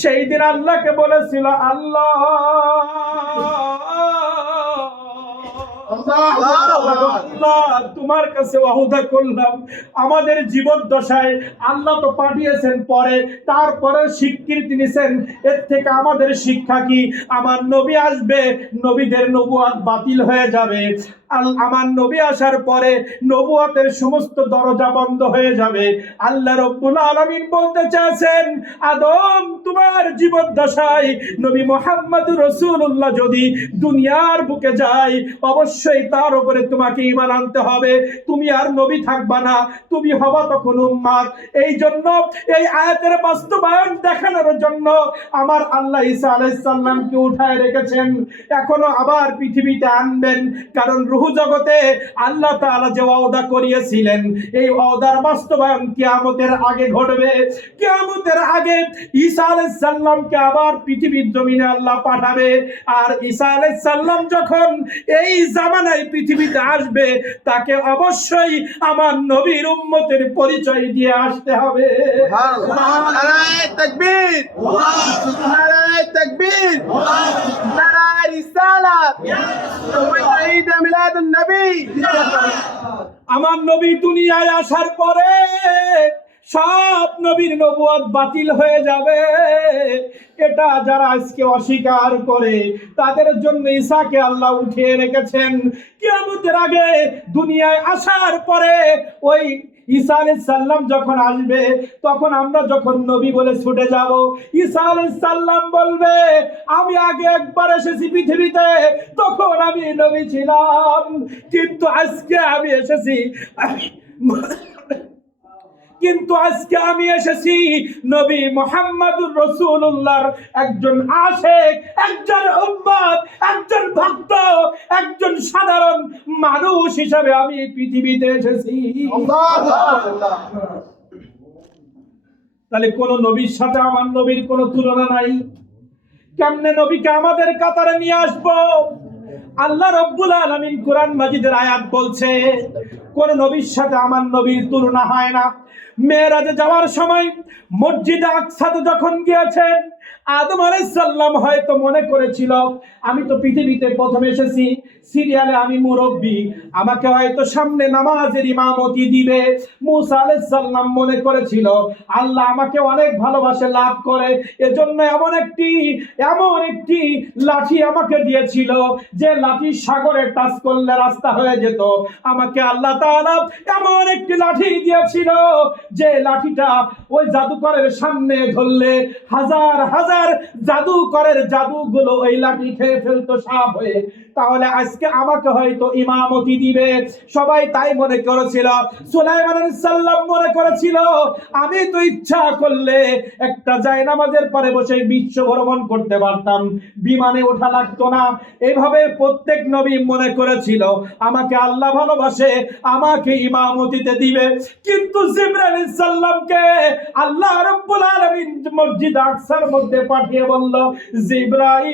সেই দিন আল্লাহকে বলেছিল, আল্লাহ তোমার কাছে ওয়াদা করলাম, আমাদের জীবদ্দশায় আল্লাহ তো পাঠিয়েছেন পরে, তারপরে স্বীকৃতি নিছেন, এর থেকে আমাদের শিক্ষা কি? আমার নবী আসবে, নবীদের নবুয়ত বাতিল হয়ে যাবে, আমার নবী আসার পরে নবুয়তের সমস্ত দরজা বন্ধ হয়ে যাবে। আল্লাহ রাব্বুল আলামিন বলতে চাচ্ছেন, আদম তোমার জীবদ্দশায় নবী মুহাম্মদুর রাসূলুল্লাহ যদি দুনিয়ার বুকে যায়, অবশ্যই তার উপরে তোমাকে ঈমান আনতে হবে, তুমি আর নবী থাকবা না, তুমি হবা তখন উম্মত। এই জন্য এই আয়াতের বাস্তবায়ন দেখানোর জন্য আমার আল্লাহ ঈসা আলাইহিস সালামকে উঠায় রেখেছেন, এখনো আবার পৃথিবীতে আনবেন। কারণ রূহ জগতে আল্লাহ তাআলা যে ওয়াদা করিয়েছিলেন, এই ওয়াদার বাস্তবায়ন কিয়ামতের আগে ঘটবে। কিয়ামতের আগে ঈসা আলাইহিস সালামকে আবার পৃথিবীর জমিনে আল্লাহ পাঠাবে। আর ঈসা আলাইহিস সালাম যখন এই জামানায় পৃথিবীতে আসবে, তাকে অবশ্যই আমার নবীর উম্মতের পরিচয় দিয়ে আসতে হবে। নারায়ে তাকবীর, নারায়ে তাকবীর, নারায়ে রিসালাত, ঈদ মিলাদুন নবী। আমার নবী দুনিয়ায় আসার পরে সব নবীর নবুয়ত বাতিল হয়ে যাবে। এটা যারা আজকে অস্বীকার করে, তাদের জন্য ঈসাকে আল্লাহ উঠিয়ে রেখেছেন। কিয়ামতের আগে দুনিয়ায় আসার পরে ওই ঈসা আলাইহিস সালাম যখন আসবে, তখন আমরা যখন নবী বলে ছুটে যাব, ঈসা আলাইহিস সালাম বলবে, আমি আগে একবার এসেছি পৃথিবীতে, তখন আমি নবী ছিলাম, কিন্তু আজকে আমি এসেছি নবী মুহাম্মদুর রাসূলুল্লাহর একজন আশিক, একজন উম্মত, একজন ভক্ত, একজন সাধারণ মানুষ হিসেবে আমি পৃথিবীতে এসেছি। তাহলে কোন নবীর সাথে আমার নবীর কোনো তুলনা নাই। কেমনে নবীকে আমাদের কাতারে নিয়ে আসবো? আল্লাহ রাব্বুল আলামিন কোরআন মাজিদের আয়াত বলছে, কোন নবীর সাথে আমার নবীর তুলনা হয় না। মেরাজে যাওয়ার সময় মসজিদে আকসাতে যখন গিয়েছেন, আদম আলাইহিস সালাম হয়তো মনে করেছিল, আমি তো পৃথিবীতে প্রথম এসেছি, সিরিয়ালে আমি মুরব্বী, আমাকে হয়তো সামনে নামাজের ইমামতি দিবে। মুসা আলাইহিস সালাম মনে করেছিল, আল্লাহ আমাকে অনেক ভালোবাসে, লাভ করে, এজন্য এমন একটি লাঠি আমাকে দিয়েছিল, যে লাঠি সাগরে টাচ করলে রাস্তা হয়ে যেত। আমাকে আল্লাহ তাআলা এমন একটি লাঠি দিয়েছিল, যে লাঠিটা ওই জাদুকরের সামনে ধরলে হাজার হাজার জাদুকরের জাদুগুলো ওই লাঠি খেয়ে ফেলতো সাপ হয়ে, তাহলে আজকে আমাকে হয়তো ইমামতি দিবে। সবাই তাই মনে করেছিল। সুলাইমান আলাইহিস সালাম মনে করেছিল আমি তো ইচ্ছা করলে একটা জায়নামাজের পরে বসে বিশ্ব ভ্রমণ করতে পারতাম, বিমানে ওঠা লাগতো না। এইভাবে প্রত্যেক নবী মনে করেছিল আমাকে আল্লাহ ভালোবাসে, আমাকে ইমামতিতে দিবে। কিন্তু জিবরাইল আলাইহিস সালামকে আল্লাহ রাব্বুল আলামিন মসজিদ আকসার মধ্যে পাঠিয়ে বলল, জিবরাইল,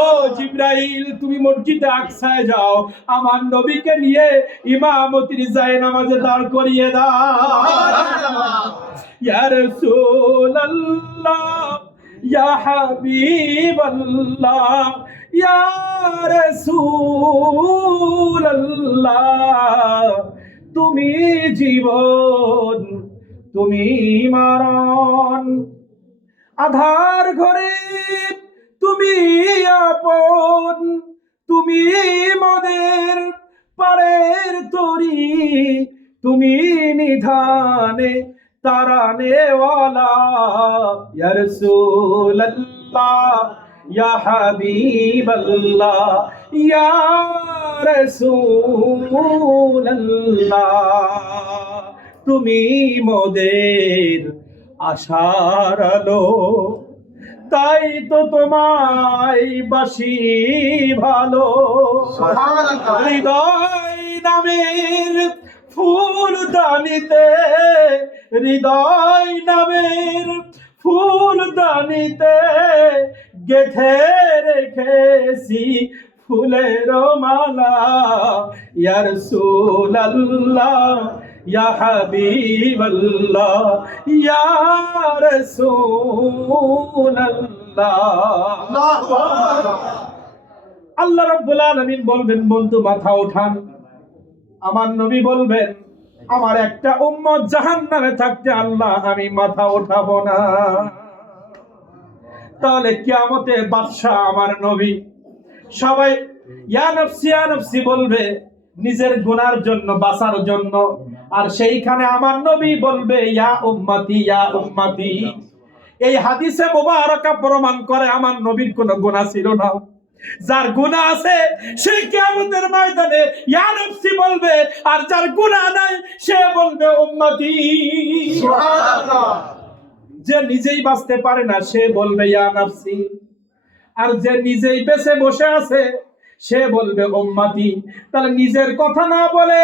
ও জিবরাইল, তুমি মসজিদে আকসায় যাও, আমার নবীকে নিয়ে ইমামতির জায়নামাজে দাঁড় করিয়ে দাও। ইয়া রাসূলুল্লাহ, ইয়া হাবিবাল্লাহ, ইয়া রাসূলুল্লাহ, তুমি জীবন, তুমি মরণ, আধার ঘরে তুমি আপন, তুমি মোদের পাড়ের তরি, তুমি নিধানে তারানেওয়ালা। ইয়া রাসূলুল্লাহ, ইয়া হাবিবাল্লাহ, ইয়া রাসূলুল্লাহ, তুমি মোদের আশার আলো, তাই তো তোমায় বাসি ভালো। হৃদয় নামের ফুলদানিতে, হৃদয় নামের ফুলদানিতে গেঁথে রেখেছি ফুলের মালা। ইয়া রাসূলুল্লাহ, ইয়া হাবিবাল্লাহ, ইয়া রাসূলুল্লাহ। আল্লাহ রাব্বুল আলামিন বলবেন, বন্ধু মাথা ওঠান। আমার নবী বলবেন, আমার একটা উম্মত জাহান্নামে থাকতে আল্লাহ আমি মাথা ওঠাবো না। তাহলে কিয়ামতে বাদশাহ আমার নবী, সবাই ইয়া নফসি ইয়া নফসি বলবে নিজের গুনার জন্য, বাঁচার জন্য। আর সেইখানে আমার নবী বলবে ইয়া উম্মতি, ইয়া উম্মতি। এই হাদিসে মুবারাকা প্রমাণ করে আমার নবীর কোনো গুনাহ ছিল না। যার গুনাহ আছে সে কিয়ামতের ময়দানে ইয়া নফসি বলবে, আর যার গুনাহ নাই সে বলবে উম্মতি। সুবহানাল্লাহ। যে নিজেই বাঁচতে পারে না সে বলবে ইয়া নফসি, আর যে নিজেই বেঁচে বসে আছে সে বলবে উম্মতি। তাহলে নিজের কথা না বলে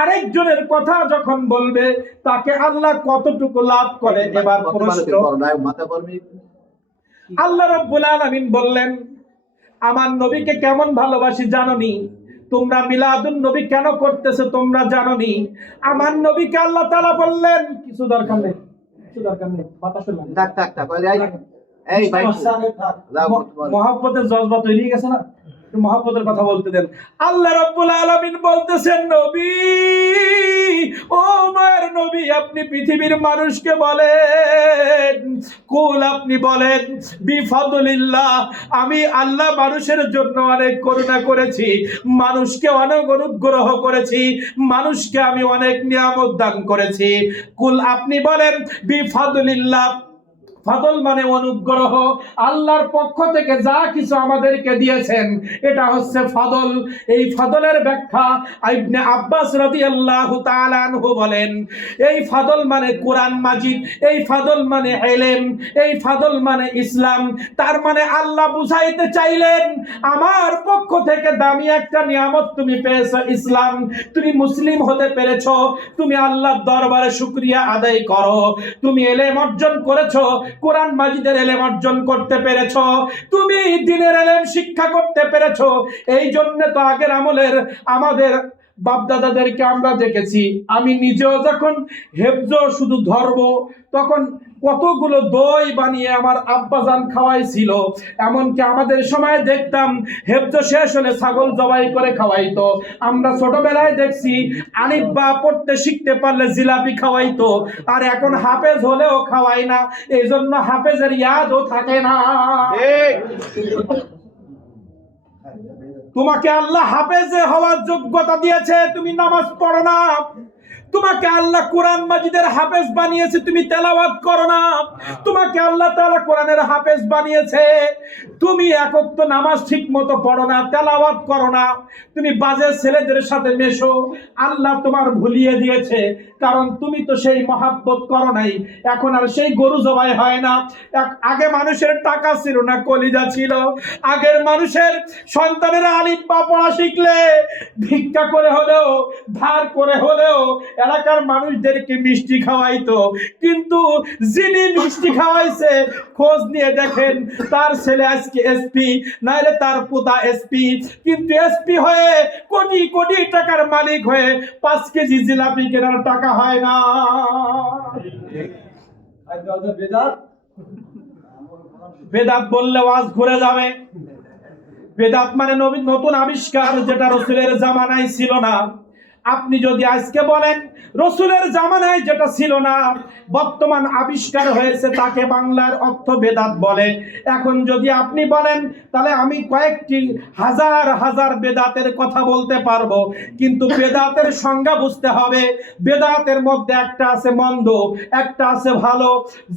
আরেকজনের কথা যখন বলবে তাকে আল্লাহ কতটুকু লাভ করে। এবার প্রশ্ন, আল্লাহ রাব্বুল আলামিন বললেন আমার নবীকে কেমন ভালোবাসি জানোনি? তোমরা মিলাদুন নবী কেন করতেছো তোমরা জানোনি? আমার নবীকে আল্লাহ তাআলা বললেন, কিছু দরকার নেই, কিছু দরকার নেই, বাতাস না, টাক টাক টাক এই ভাই মহব্বতের জজবা তৈরি হয়ে গেছে না, মহব্বতের কথা বলতে দেন। আল্লাহ রাব্বুল আলামিন বলতেছেন, নবী, ও মায়ের নবী, আপনি পৃথিবীর মানুষকে বলেন, কুল, আপনি বলেন, বিফাদলিল্লাহ, আমি আল্লাহ মানুষের জন্য অনেক করুণা করেছি, মানুষকে অনেক অনুগ্রহ করেছি, মানুষকে আমি অনেক নিয়ামত দান করেছি। কুল, আপনি বলেন, বিফাদলিল্লাহ, ফাদল মানে অনুগ্রহ, আল্লাহর পক্ষ থেকে যা কিছু আমাদেরকে দিয়েছেন এটা হচ্ছে ফাদল। এই ফাদলের ব্যাখ্যা ইবনে আব্বাস রাদিয়াল্লাহু তাআলা আনহু বলেন, এই ফাদল মানে কোরআন মাজিদ, এই ফাদল মানে ইলম, এই ফাদল মানে ইসলাম। তার মানে আল্লাহ বুঝাইতে চাইলেন আমার পক্ষ থেকে দামি একটা নিয়ামত তুমি পেয়েছো, ইসলাম, তুমি মুসলিম হতে পেরেছো, তুমি আল্লাহর দরবারে শুকরিয়া আদায় করো। তুমি ইলম অর্জন করেছো, কোরআন মাজিদের ইলম অর্জন করতে পেরেছো, তুমি দ্বীনের ইলম শিক্ষা করতে পেরেছো। এই জন্য তো আগের আমলের আমাদের বাপদাদাদেরকে আমরা দেখেছি, আমি নিজেও যখন হেফজ শুধু ধরবো তখন কতগুলো দই বানিয়ে আমার আব্বাজান খাওয়াইছিল। এমনকি আমাদের সময় দেখতাম হেফজ শেষ হলে ছাগল জবাই করে খাওয়াইতো। আমরা ছোটবেলায় দেখছি আলিফ বা পড়তে শিখতে পারলে জিলাপি খাওয়াইতো। আর এখন হাফেজ হলেও খাওয়াই না, এই জন্য হাফেজের ইয়াদও থাকে না। তোমাকে আল্লাহ হাফেজে হওয়ার যোগ্যতা দিয়েছে, তুমি নামাজ পড়ো না। তোমাকে আল্লাহ কোরআন মাজিদের হাফেজ বানিয়েছে, তুমি তেলাওয়াত করো না। তোমাকে আল্লাহ তাআলা কোরআনের হাফেজ বানিয়েছে, তুমি এক ওয়াক্ত নামাজ ঠিক মতো পড়ো না, তেলাওয়াত করো না, তুমি বাজে ছেলেদের সাথে মেশো। আল্লাহ তোমার ভুলিয়ে দিয়েছে, কারণ তুমি তো সেই মহাব্বত করো নাই। এখন আর সেই গরু জবাই হয় না। আগে মানুষের টাকা ছিল না, কলিজা ছিল। আগের মানুষের সন্তানেরা আলিফ বা পড়া শিখলে ভিক্ষা করে হলেও, ধার করে হলেও এলাকার মানুষদেরকে মিষ্টি খাওয়াইতো। কিন্তু যিনি মিষ্টি খাওয়াইছে, খোঁজ নিয়ে দেখেন তার ছেলে আজকে এসপি, নাইলে তার পোতা এসপি। কিন্তু এসপি হয়ে কোটি কোটি টাকার মালিক হয়ে 5 কেজি জিলাপি কেনার টাকা হয় না। বেদাত বললে ওয়াজ ঘুরে যাবে। বেদাত মানে নতুন আবিষ্কার, যেটা রাসূলের জামানায় ছিল না। আপনি যদি আজকে বলেন রাসূলের জামানায় যেটা ছিল না, বর্তমান আবিষ্কার হয়েছে, তাকে বাংলার অর্থ বেদাত বলে। এখন যদি আপনি বলেন, তাহলে আমি কয়েকটি হাজার হাজার বেদাতের কথা বলতে পারবো। কিন্তু বেদাতের সংজ্ঞা বুঝতে হবে। বেদাতের মধ্যে একটা আছে মন্দ, একটা আছে ভালো।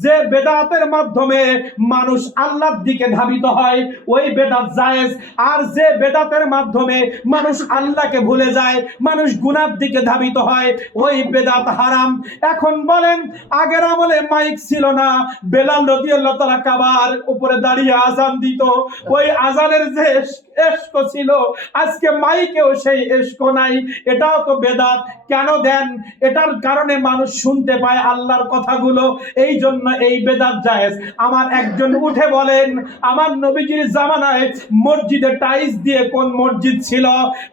যে বেদাতের মাধ্যমে মানুষ আল্লাহর দিকে ধাবিত হয়, ওই বেদাত জায়েজ। আর যে বেদাতের মাধ্যমে মানুষ আল্লাহকে ভুলে যায়, মানুষ গুনার দিকে ধাবিত হয়, ওই বেদাত হারাম। এখন বলেন, আগের আমলে মাইক ছিল না, বেলাল রাদিয়াল্লাহু তাআলা কাবার উপরে দাঁড়িয়ে আযান দিত, ওই আযানের যে ইশক ছিল, আজকে মাইকেও সেই ইশক নাই। এটাও তো বেদাত। কেন দেন? এটার কারণে মানুষ শুনতে পায় আল্লাহর কথাগুলো, এই জন্য এই বেদাত জায়েজ। আমার একজন উঠে বলেন, আমার নবীজির জামানায় মসজিদে টাইলস দিয়ে কোন মসজিদ ছিল?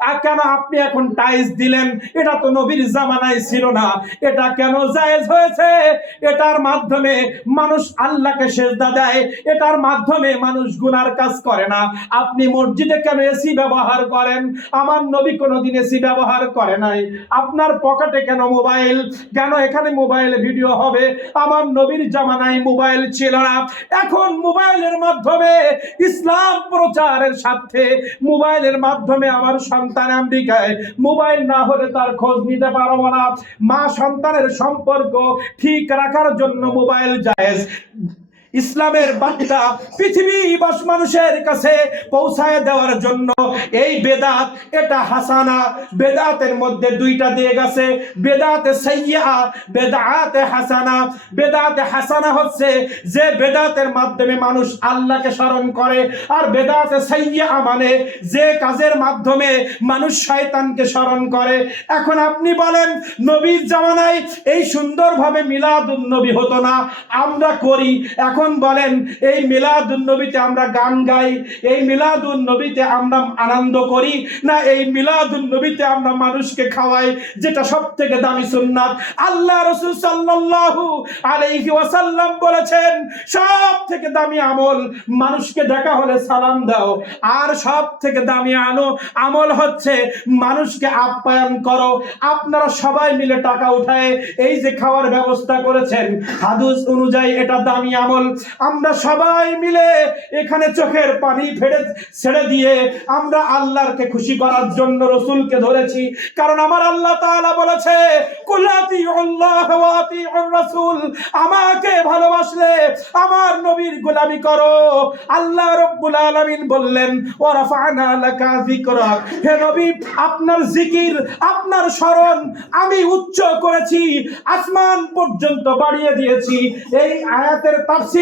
আর কেন আপনি এখন টাইলস দিলেন? এটা তো নবীর জামানায় ছিল না। এটা কেন জায়েজ হয়েছে? এটার মাধ্যমে মানুষ আল্লাহকে সেজদা দেয়, এটার মাধ্যমে মানুষ গুনার কাজ করে না। আপনি মসজিদে কেন এসি ব্যবহার করেন? আমার নবী কোনোদিন এসি ব্যবহার করে নাই। আপনার পকেটে কেন মোবাইল? কেন এখানে মোবাইল ভিডিও হবে? আমার নবীর জামানায় মোবাইল ছিল না। এখন মোবাইলের মাধ্যমে ইসলাম প্রচারের সাথে, মোবাইলের মাধ্যমে আমার সন্তান আমেরিকায়, মোবাইল না হলে তার খোঁজ নিতে পারবো না। মা সন্তানের সম্পর্ক ঠিক রাখার জন্য মোবাইল জায়েজ। ইসলামের বার্তা পৃথিবীবাস মানুষের কাছে পৌঁছায় দেওয়ার জন্য এই বেদাত, এটা হাসানা। বেদাতের মধ্যে দুইটা দিক আছে, বেদাতে সাইয়্যা, বেদাতে হাসানা। বেদাতে হাসানা হচ্ছে যে বেদাতের মাধ্যমে মানুষ আল্লাহকে স্মরণ করে, আর বেদাতে সাইয়্যা মানে যে কাজের মাধ্যমে মানুষ শয়তানকে স্মরণ করে। এখন আপনি বলেন, নবীর জামানায় এই সুন্দরভাবে মিলাদুন নবী হতো না, আমরা করি। এখন বলেন, এই মিলাদুন নবীতে আমরা গান গাই, এই মিলাদুন নবীতে আমরা আনন্দ করি, না এই মিলাদুন নবীতে আমরা মানুষকে খাওয়াই, যেটা সবথেকে দামি সুন্নাত? আল্লাহ রাসূল সাল্লাল্লাহু আলাইহি ওয়াসাল্লাম বলেছেন, সবথেকে দামি আমল মানুষকে দেখা হলে সালাম দাও, আর সবথেকে দামি আমল হচ্ছে মানুষকে আপ্যায়ন করো। আপনারা সবাই মিলে টাকা উঠায় এই যে খাওয়ার ব্যবস্থা করেছেন, হাদিস অনুযায়ী এটা দামি আমল। আমরা সবাই মিলে এখানে চোখের পানি ছেড়ে দিয়ে আমরা আল্লাহকে খুশি করার জন্য রাসূলকে ধরেছি। কারণ আমার আল্লাহ তাআলা বলেছে, কুল আতিউল্লাহ ওয়া আতিউর রাসূল, আমাকে ভালোবাসলে আমার নবীর গোলামি করো। আল্লাহ রাব্বুল আলামিন বললেন, ওয়া রাফা'না লাকা যিকরাক, হে নবী আপনার জিকির, আপনার স্মরণ আমি উচ্চ করেছি, আসমান পর্যন্ত বাড়িয়ে দিয়েছি। এই আয়াতের তাফসিরে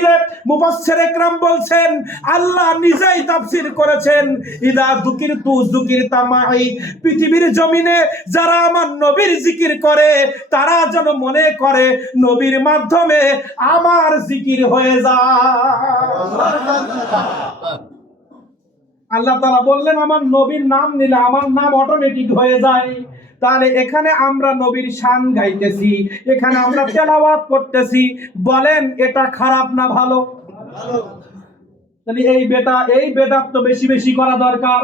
মুফাসসির ইকরাম বলছেন, আল্লাহ নিজেই তাফসীর করেছেন, ইদা যুকিরতু যুকিরতা মাই, পৃথিবীর জমিনে যারা আমার নবীর জিকির করে, তারা যেন মনে করে নবীর মাধ্যমে আমার জিকির হয়ে যায়। আল্লাহ তাআলা বললেন, আমার নবীর নাম নিলে আমার নাম অটোমেটিক হয়ে যায়। তাহলে এখানে আমরা নবীর শান গাইতেছি, এখানে আমরা তেলাওয়াত করতেছি। বলেন, এটা খারাপ না ভালো? তাহলে এই বেদাত তো বেশি বেশি করা দরকার।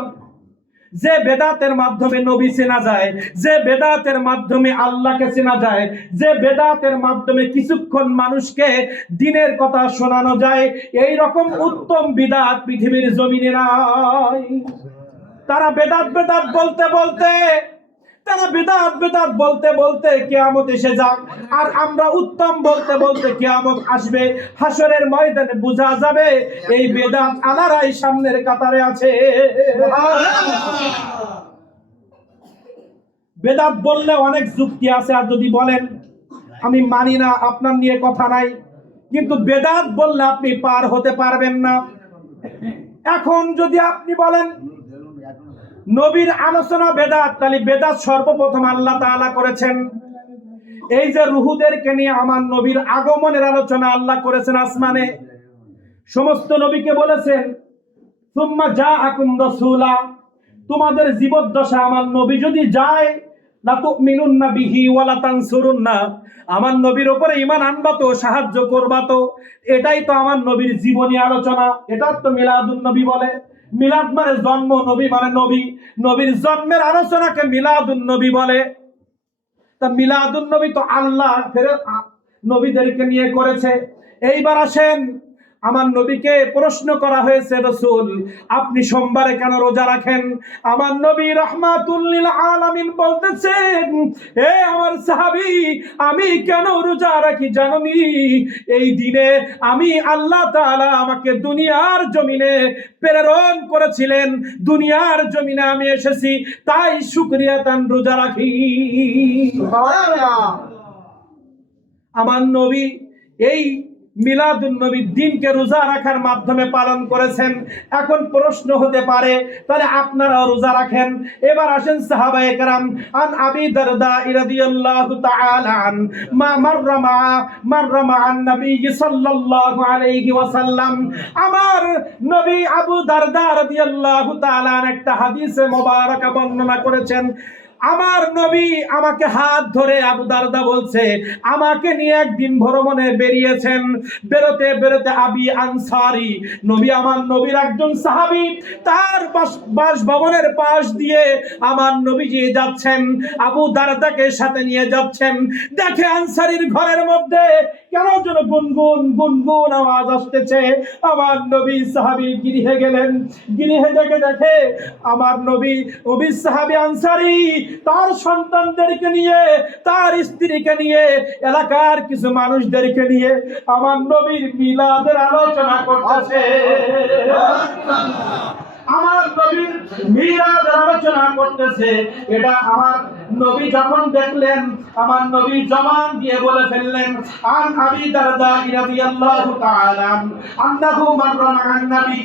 যে বেদাতের মাধ্যমে নবী চেনা যায়, যে বেদাতের মাধ্যমে আল্লাহকে চেনা যায়, যে বেদাতের মাধ্যমে কিছুক্ষণ মানুষকে দ্বীনের কথা শোনানো যায়, এই রকম উত্তম বিদআত পৃথিবীর জমিনে নাই। তারা বেদাত বেদাত বলতে বলতে কিয়ামত এসে যাক, আর আমরা উত্তম বলতে বলতে কিয়ামত আসবে। হাসরের ময়দানে বোঝা যাবে এই বেদাত আলারাই সামনের কাতারে আছে। বেদাত বললে অনেক যুক্তি আছে, আর যদি বলেন আমি মানি না, আপনার নিয়ে কথা নাই, কিন্তু বেদাত বললে আপনি পার হতে পারবেন না। এখন যদি আপনি বলেন নবীর আলোচনা বেদাত, তাহলে বেদাত সর্বপ্রথম আল্লাহ তাআলা করেছেন। এই যে রুহুদেরকে নিয়ে আমার নবীর আগমনের আলোচনা আল্লাহ করেছেন আসমানে, সমস্ত নবীকে বলেছেন সুম্মা জাআকুম রাসূলা, তোমাদের জীবদ্দশা আমার নবী যদি যায় লা তুমিনুন্না বিহি ওয়া লা তানসুরুন্না, আমার নবীর উপরে ঈমান আনবা তো, সাহায্য করবা তো। এটাই তো আমার নবীর জীবনী আলোচনা, এটা তো মিলাদুন নবী বলে। মিলাদ মানে জন্ম, নবী মানে নবী, নবীর জন্মের আলোচনাকে মিলাদুন নবী বলে। তা মিলাদুন নবী তো আল্লাহ ফেরেশত নবীদেরকে নিয়ে করেছে। এইবার আসেন, আমার নবীকে প্রশ্ন করা হয়েছে, রাসূল আপনি সোমবারে কেন রোজা রাখেন? আমার নবী রাহমাতুল লিল আলামিন বলতেছেন, হে আমার সাহাবী, আমি কেন রোজা রাখি জানোনি? এই দিনে আমি আল্লাহ তাআলা আমাকে দুনিয়ার জমিনে প্রেরণ করেছিলেন, দুনিয়ার জমিনে আমি এসেছি, তাই শুকরিয়া তান রোজা রাখি। আমার নবী এই মিলাদুন নবীর দিনকে রোজা রাখার মাধ্যমে পালন করেছেন। এখন প্রশ্ন হতে পারে তাহলে আপনারাও রোজা রাখেন। এবার আসেন সাহাবায়ে কেরাম, আন আবি দারদা রাদিয়াল্লাহু তাআলা আন মাররা মা'আন নবী সাল্লাল্লাহু আলাইহি ওয়াসাল্লাম, আমার নবী আবু দারদা রাদিয়াল্লাহু তাআলা একটা হাদিসে মোবারকা বর্ণনা করেছেন। আমার নবী আমাকে হাত ধরে, আবু দারদা বলছে, আমাকে নিয়ে একদিন ভ্রমণে বেরিয়েছেন। বেরোতে বেরোতে আবি আনসারি, নবী আমার নবীর একজন সাহাবী, তার বাসভবনের পাশ দিয়ে আমার নবীজি যাচ্ছেন, আবু দারদাকে সাথে নিয়ে যাচ্ছেন। দেখে আনসারীর ঘরের মধ্যে কেন যেন গুনগুন গুনগুন আওয়াজ আসতেছে। আমার নবী সাহাবী গৃহে গেলেন, গৃহে দেখে আমার নবী সাহাবী আনসারী তার সন্তানদেরকে নিয়ে, তার স্ত্রীকে নিয়ে, এলাকার কিছু মানুষদেরকে নিয়ে আমার নবীর মিলাদের আলোচনা করতেছে। আমার নবীর মিলাদের আলোচনা করতেছে। এটা আমার নবী যখন দেখলেন, আমার নবী জবান দিয়ে বলে ফেললেন, আন আবি দারদা রাদিয়াল্লাহু তাআলা আন্নাহু মাররা মা'আন নবী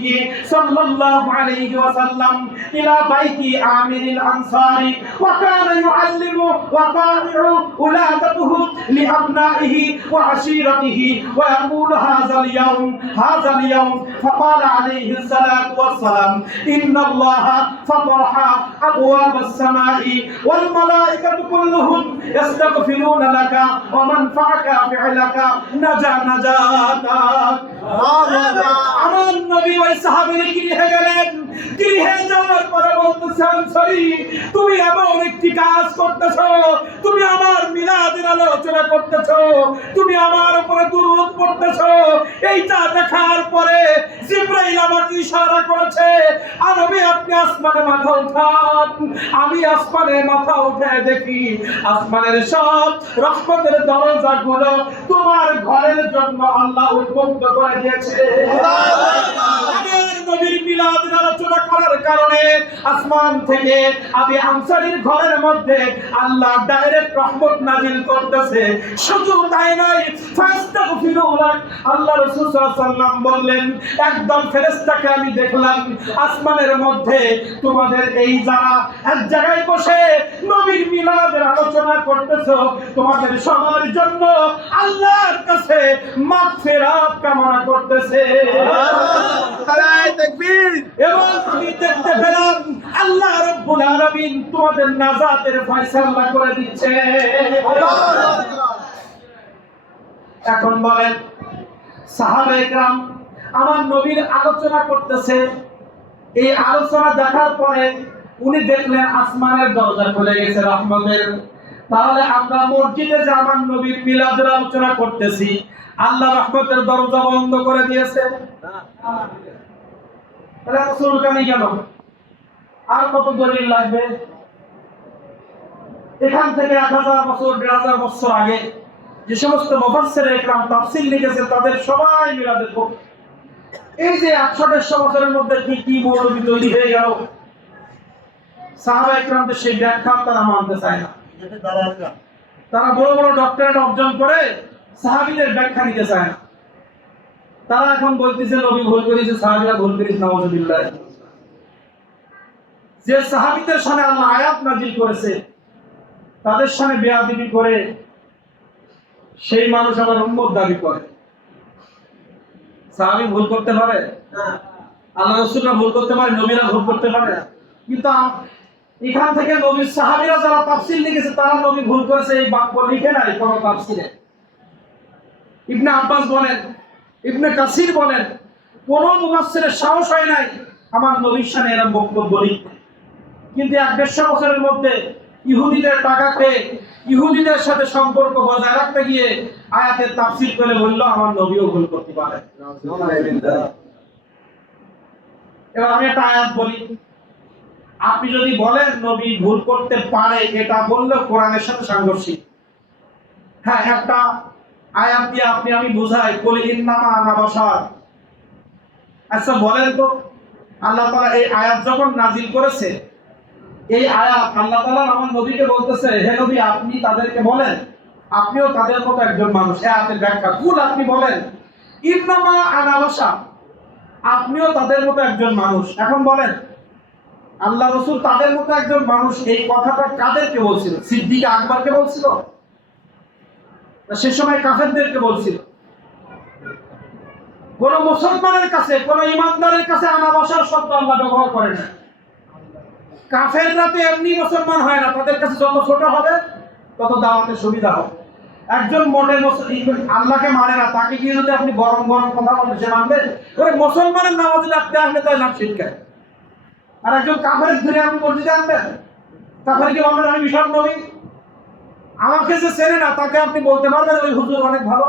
সাল্লাল্লাহু আলাইহি ওয়াসাল্লাম ইলা বাইতি আমিরিল আনসারি ওয়া কানা ইউআল্লিমু ওয়া কানি'ু উলাদাতুহু লিআবনাইহি ওয়া আশীরাতিহি ওয়া ইয়াকুলু হাযাল ইয়াওম ফাকালা আলাইহিস সালাতু ওয়াস সালাম ইন্নাল্লাহা ফাতাহা আবওয়াবাস সামাই ওয়াল মালাইকাতু কুল্লুহুম ইস্তাগফিরুনা লাকা ওয়া মান ফাআকা ফি'লাকা নাজাতাক। আমার নবী ওই সাহাবীর গৃহে গেলেন, গৃহে যাওয়ার পরে বলতেছেন, সরি তুমি এমন একটি কাজ করতেছো, তুমি আমার মিলাদের আলোচনা করতেছো, তুমি আমার উপরে দুরূদ পড়তেছো। এইটা দেখার পরে জিবরাইল আমাকে ইশারা করেছে, নবী আপনি আসমানে মাথা উঠান। আমি আসমানে মাথা উঠে দেখি আসমানের সব রহমতের দরজাগুলো তোমার ঘরের জন্য আল্লাহ উন্মুক্ত করে দিয়েছে। আমার নবীর মিলাদের আলোচনা করার কারণে আসমান থেকে আবি আনসারীর ঘরের মধ্যে আল্লাহ ডাইরেক্ট রহমত নাজিল করতেছে। শুধু তাই নয়, ফাস্তাগফিরু লাক, আল্লাহ রাসূল সাল্লাল্লাহু আলাইহি ওয়াসাল্লাম বললেন, একদল ফেরেশতাকে আমি দেখলাম আসমানের মধ্যে, তোমাদের এই যারা এক জায়গায় বসে নবীর মিলাদের আলোচনা করতেছো, তোমাদের সবার জন্য আল্লাহর কাছে মাগফিরাত কামনা করতেছে। নারায়ে তাকবীর। এবং আমি দেখতে পেলাম আল্লাহ রাব্বুল আলামিন তোমাদের নাজাতের ফয়সালা করে দিচ্ছে। এখন বলেন, সাহাবায়ে কেরাম আমার নবীর আলোচনা করতেছে, এই আলোচনা দেখার পরে উনি দেখলেন আসমানের দরজা খুলে গেছে রহমতের। তাহলে আমরা মসজিদে যে আমার নবীর মিলাদের আলোচনা করতেছি, আল্লাহ রহমতের দরজা বন্ধ করে দিয়েছে। তাহলে রাসূল কেন গেল? আর কত দলিল লাগবে? এখান থেকে 1000 বছর 1500 বছর আগে যে সমস্ত মুফাসসিরে ইকরাম তাফসীর লিখেছে তাদের সবাই মিলাদের পক্ষে। এই যে 100-150 বছরের মধ্যে কি মৌলবি তৈরি হয়ে গেল, সাহাবা ইকরামদের সেই ব্যাখ্যা তারা মানতে চায় না। তারা বড় বড় ডক্টরেট অর্জন করে সাহাবীদের ব্যাখ্যা নিতে চায় না। তারা এখন বলতেছে নবী ভুল করেছে, সাহাবীরা ভুল করেছে, নাউযুবিল্লাহ। যে সাহাবীদের সামনে আল্লাহ আয়াত নাযিল করেছে তাদের সামনে বেয়াদবি করে সেই মানুষ আবার উম্মত দাবি করে। সাহাবী ভুল করতে পারে? আল্লাহ রাসূলরা ভুল করতে পারে, নবীরা ভুল করতে পারে? কিন্তু এখান থেকে নবীর সাহাবীরা যারা তাফসীর লিখেছে তারা নবী ভুল করেছে এই বাক্য লিখে নাই কোন তাফসীরে। ইবনে আব্বাস বলেন, ইবনে কাসির বলেন, কোন মুফাসসিরের সাহস হয় নাই আমার নবীর শানে এরকম বক্তব্য লিখতে। কিন্তু 150 বছরের মধ্যে ইহুদিদের টাকা খেয়ে ইহুদিদের সাথে সম্পর্ক বজায় রাখতে গিয়ে আয়াতের তাফসীর করে বলল আমার নবীও ভুল করতে পারে। এবার আমি একটা আয়াত বলি, আপনি যদি বলেন নবী ভুল করতে পারে, এটা বললে কোরআনের সাথে সাংঘর্ষিক। হ্যাঁ, একটা আয়াত দিয়ে আমি বুঝাই, কুল ইন্নামা আনা বাশার। আচ্ছা বলেন তো, আল্লাহ তাআলা এই আয়াত যখন নাযিল করেছে, এই আয়াত আল্লাহ তাআলা আমার নবীকে বলতেছে, হে নবী আপনি তাদেরকে বলেন আপনিও তাদের মতো একজন মানুষ। এই আয়াতের ব্যাখ্যা, কুল আপনি বলেন ইন্নামা আনা বাশার, আপনিও তাদের মতো একজন মানুষ। এখন বলেন আল্লাহ রাসূল তাদের মতো একজন মানুষ, এই কথাটা কাদেরকে বলছিল? সিদ্দিক আকবরকে বলছিল? না সে সময় কাফেরদেরকে বলছিল? কোন মুসলমানের কাছে, কোন ইমানদারের কাছে আনা বাশার শব্দ আল্লাহ ব্যবহার করে না। কাফেররা তো এমনি মুসলমান হয় না, তাদের কাছে যত ছোট হবে তত দাওয়াতের সুবিধা হবে। একজন মোটে আল্লাহকে মানে না, তাকে গিয়ে যদি আপনি গরম গরম কথা বলেন সে মানবে? ওই মুসলমানের নামাজ রাখতে আসলে তাই নাম শিক্ষায়। আর একজন কাফের ধরে আপনি মসজিদে আনবেন? কাফের কি বলবেন আমি বিশাল নবী? আমাকে যে চেনে না তাকে আপনি বলতে পারবেন ওই হুজুর অনেক ভালো?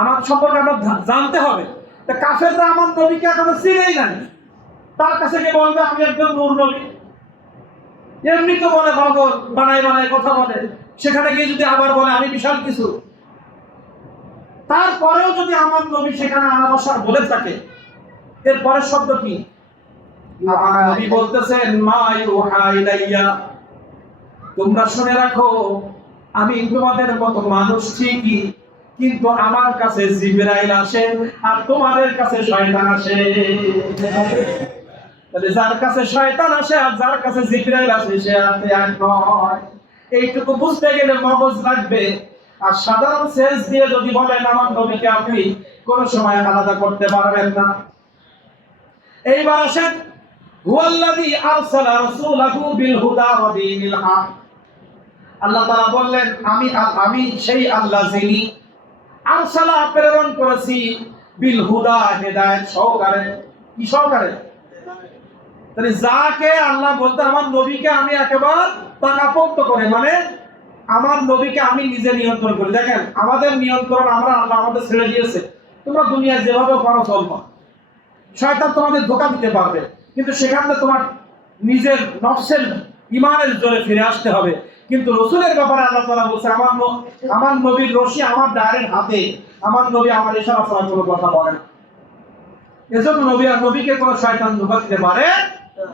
আমার সম্পর্কে আপনার জানতে হবে। তা কাফেররা আমার নবীকে এখনো চিনেই নাই, তার কাছে গিয়ে বলবে আমি একজন নূর নবী? এমনি তো বলে পাগল, বানায় বানায় কথা বলে, সেখানে গিয়ে যদি আবার বলে আমি বিশাল কিছু, তারপরেও যদি আমার নবী সেখানে আনা বসার বলে থাকে, এর পরের শব্দ কি? আমার নবী বলতেছেন মা ইউহা ইলাইয়া, তোমরা শুনে রাখো আমি তোমাদের মতো মানুষ ঠিকই, কিন্তু আমার কাছে জিবরাইল আসে আর তোমাদের কাছে শয়তান আসে। তাহলে যার কাছে শয়তান আসে আর যার কাছে জিবরাইল আসে সে আপনি এক নয়, এইটুকু বুঝতে গেলে মগজ লাগবে। আর সাধারণ সেন্স দিয়ে যদি বলেন আমার নবীকে আপনি কোন সময় আলাদা করতে পারবেন না। এইবার আসেন, হুয়াল্লাযী আরসালা রাসূলাহু বিল হুদা ওয়া দীনিল হক। আল্লাহ তাআলা বললেন আমি সেই আল্লাহ যিনি আরসালা প্রেরণ করেছি বিল হুদা হেদায়েত সহকারে। কি সহকারে? তাহলে যাকে আল্লাহ বলতে আমার নবীকে আমি একেবারে পাকাপোক্ত করে, মানে আমার নবীকে আমি নিজে নিয়ন্ত্রণ করি। দেখেন আমাদের নিয়ন্ত্রণ আমরা আল্লাহ আমাদের ছেড়ে দিয়েছে, তোমরা দুনিয়ায় যেভাবে পারো চলবা। শয়তান তোমাদের ধোঁকা দিতে পারবে, কিন্তু সেখানে তোমার নিজের নফসের ঈমানের জোরে ফিরে আসতে হবে। কিন্তু রাসূলের ব্যাপারে আল্লাহ তাআলা বলেছে আমার নবীর রশি আমার ডাইরেক্ট হাতে, আমার নবী আমার ইশারা ছাড়া কোনো কথা বলে না। এজন্য নবী আর নবীকে কোনো শয়তান ধোঁকা দিতে পারে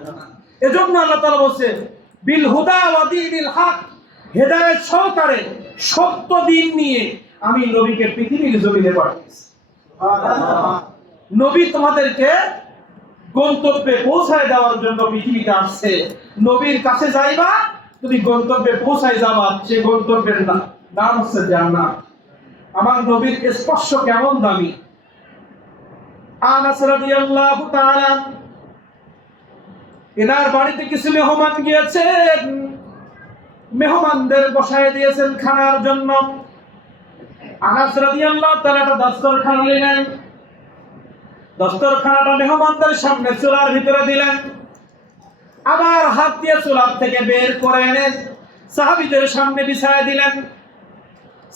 না। এজন্য আল্লাহ তাআলা বলেছে বিল হুদা ওয়া দীনিল হক, হেদায়েত সহকারে সত্য দিন নিয়ে আমি নবীকে পৃথিবীর জমিনে পাঠিয়েছি। সুবহানাল্লাহ। নবী তোমাদেরকে গন্তব্যে পৌঁছায় দেওয়ার জন্য পৃথিবীতে আসছে। নবীর কাছে যাইবা, তুমি গন্তব্যে পৌঁছায় যাবা, সে গন্তব্যের নাম হচ্ছে জান্নাত। আমার নবীর স্পর্শ কেমন দামি। আনাস রাদিয়াল্লাহু তাআলা এনার বাড়িতে কিছু মেহমান গিয়েছেন, মেহমানদের বসায় দিয়েছেন খানার জন্য। আনাস রাদিয়াল্লাহু তাআলা একটা দস্তরখানা নিলেন, দস্তরখানাটা মেহমানদের সামনে চুলার ভিতরে দিলেন, আবার হাত দিয়ে চুলার থেকে বের করে এনে সাহাবীদের সামনে বিছায় দিলেন।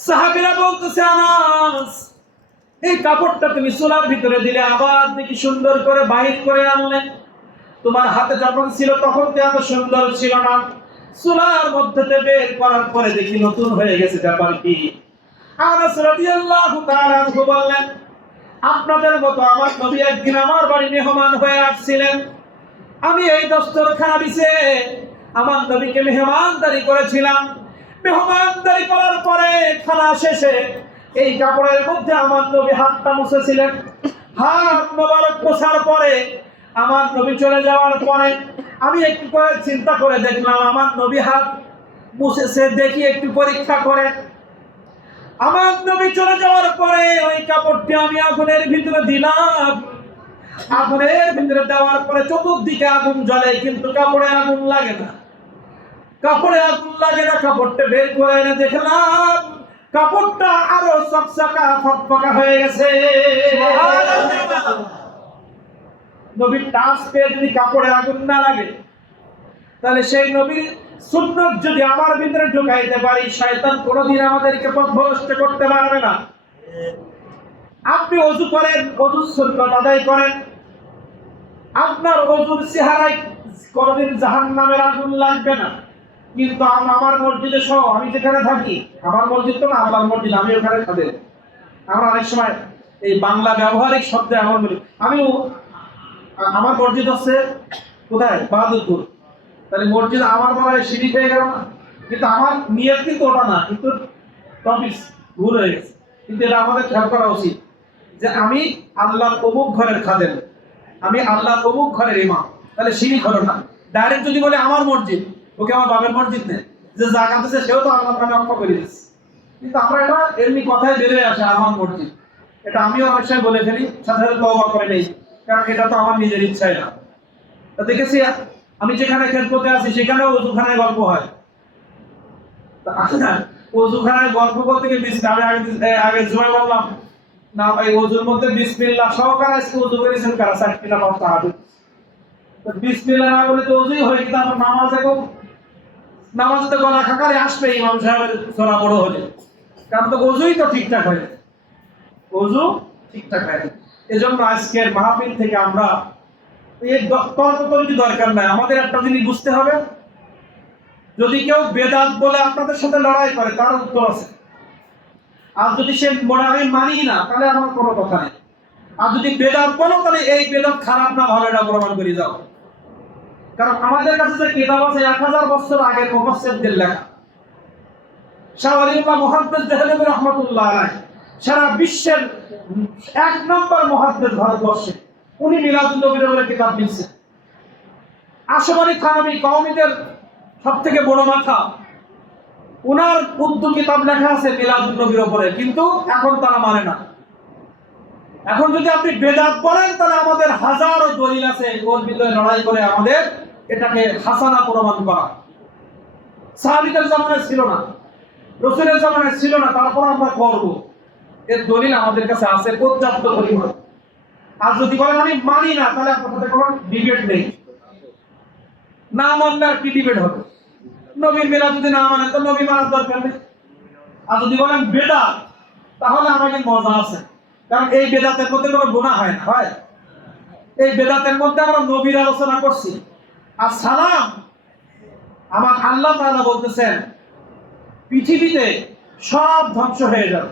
সাহাবীরা বলতেছে আনাস এই কাপড়টা তুমি চুলার ভিতরে দিলে, আবার দেখি সুন্দর করে বাহির করে আনলেন। তোমার হাতে যখন ছিল তখন তো এত সুন্দর ছিল না, চুলার মধ্যে বের করার পরে দেখি নতুন হয়ে গেছে, ব্যাপার কি? আনাস রাদিয়াল্লাহু তাআলা আনহু বললেন, আপনাদের মতো আমার নবী একদিন আমার বাড়ি মেহমান হয়ে আসছিলেন। আমি এই দস্তরখানা বিছিয়ে আমার নবীকে মেহমানদারি করেছিলাম। মেহমানদারি করার পরে খানা শেষে এই কাপড়ের মধ্যে আমার নবী হাতটা মুছেছিলেন। হাত মোবারক মোছার পরে আমার নবী চলে যাওয়ার পরে আমি একটু করে চিন্তা করে দেখলাম আমার নবী হাত মুছেছে, দেখি একটু পরীক্ষা করে। আমার নবী চলে যাওয়ার পরে ওই কাপড়টি আমি আগুনের ভিতরে দিলাম। আগুনের ভিতরে দেওয়ার পরে চতুর্দিকে আগুন জ্বলে, কিন্তু কাপড়ে আগুন লাগে না। কাপড়ে আগুন লাগে না, কাপড়টা বের করে এনে দেখলাম কাপড়টা আরো চকচকা ফকফকা হয়ে গেছে। নবীর টাচ পেয়ে যদি কাপড়ে আগুন না লাগে, তাহলে সেই নবীর সুন্নাত যদি আমার ভিতরে ঢুকাইতে পারি, শয়তান কোনোদিন আমাদেরকে পথভ্রষ্ট করতে পারবে না। আপনি ওযু করেন, ওযুর সুন্নাত আদায় করেন, আপনার ওযুর চেহারায় কোনোদিন জাহান্নামের আগুন লাগবে না। কিন্তু আমার মসজিদে সহ আমি যেখানে থাকি, আমার মসজিদ তো না, আল্লাহর মসজিদ, আমি ওখানে খাদের। আমরা অনেক সময় এই বাংলা ব্যবহারিক শব্দে এমন বলি, আমার মসজিদ হচ্ছে কোথায়? বাহাদুরপুর। তাহলে মসজিদ আমার বলায় সিঁড়ি হয়ে গেল না? কিন্তু আমার নিয়ত কিন্তু ওটা না, কিন্তু টপিক ভুল হয়ে গেছে। কিন্তু এটা আমাদের খেয়াল করা উচিত যে আমি আল্লাহর অমুক ঘরের খাদেম, আমি আল্লাহর অমুক ঘরের ইমাম, তাহলে সিঁড়ি হলো না। ডাইরেক্ট যদি বলে আমার মসজিদ, ওকে আমার বাবার মসজিদ নেই, যে যা কাঁদতেছে সেও তো আল্লাহর নামে অক্ষ করে দিচ্ছে। কিন্তু আমরা এটা এমনি কথায় বেরোয় আসে আমার মসজিদ, এটা আমিও অনেক সময় বলে ফেলি, সাথে সাথে তওবা করে নেই, কারণ এটা তো আমার নিজের ইচ্ছাই না। তা দেখেছি আমি যেখানে খেদমতে আছি সেখানেও ওযুখানায় গল্প হয়। ওযুখানায় গল্প করতে গিয়ে আমি আগে জয় বললাম না, এই ওযুর মধ্যে বিসমিল্লাহ সহকারে আজকে ওযু করেছেন কারা? 4টি না 5টা হাত। তো বিসমিল্লাহ না বলে তো ওযুই হয়, কিন্তু আমরা নামাজে তো গলা খাকারে আসবে ইমাম সাহেবের সরা বড় হলে, কারণ তো ওযুই তো ঠিকঠাক হয় না, ওযু ঠিকঠাক হয় না। এজন্য আজকের মাহফিল থেকে আমরা এই তর্কতর্কি দরকার নাই। আমাদের একটা জিনিস বুঝতে হবে, যদি কেউ বেদাত বলে আপনাদের সাথে লড়াই করে, তার উত্তর আছে। আর যদি সে আমি মানি না, তাহলে আমার কোনো কথা নেই। আর যদি বেদাত বলো, তাহলে এই বেদাত খারাপ না ভালো এটা প্রমাণ করে যাও। কারণ আমাদের কাছে যে কিতাব আছে 1000 বছর আগের মুফাসসিরদের লেখা, শাহ ওয়ালিউল্লাহ মুহাদ্দিস দেহলভী রাহমাতুল্লাহ আলাইহি, সারা বিশ্বের 1 নম্বর মুহাদ্দিস ভারতবর্ষে, উনি মিলাদুন নবীর উপরে কিতাব লিখছেন। আশরাফ আলী থানভী কওমীদের সবথেকে বড় মাথা, উনার উর্দু কিতাব লেখা আছে মিলাদুন নবীর উপরে, কিন্তু এখন তারা মানে না। এখন যদি আপনি বেদাত বলেন, তাহলে আমাদের হাজারো দলিল আছে ওর ভিতরে লড়াই করে আমাদের এটাকে হাসানা প্রমাণ করা। সাহাবীদের জামানায় ছিল না, রাসূলের জামানায় ছিল না, তারপর আমরা করব। এর দলিল আমাদের কাছে আছে পর্যাপ্ত পরিমাণ। আর যদি বলেন আমি মানি না, তাহলে আপনার সাথে কোনো ডিবেট নেই। না মানলে আর কি ডিবেট হবে? নবীর মিলাদ যদি না মানেন, তো নবী মানার দরকার নেই। আর যদি বলেন বেদাত, তাহলে আমাদের মজা আছে, কারণ এই বেদাতের মধ্যে কোনো গুনাহ হয় না। হয় এই বেদাতের মধ্যে আমরা নবীর আলোচনা করছি। আর সালাম, আমার আল্লাহ তাআলা বলতেছেন পৃথিবীতে সব ধ্বংস হয়ে যাবে,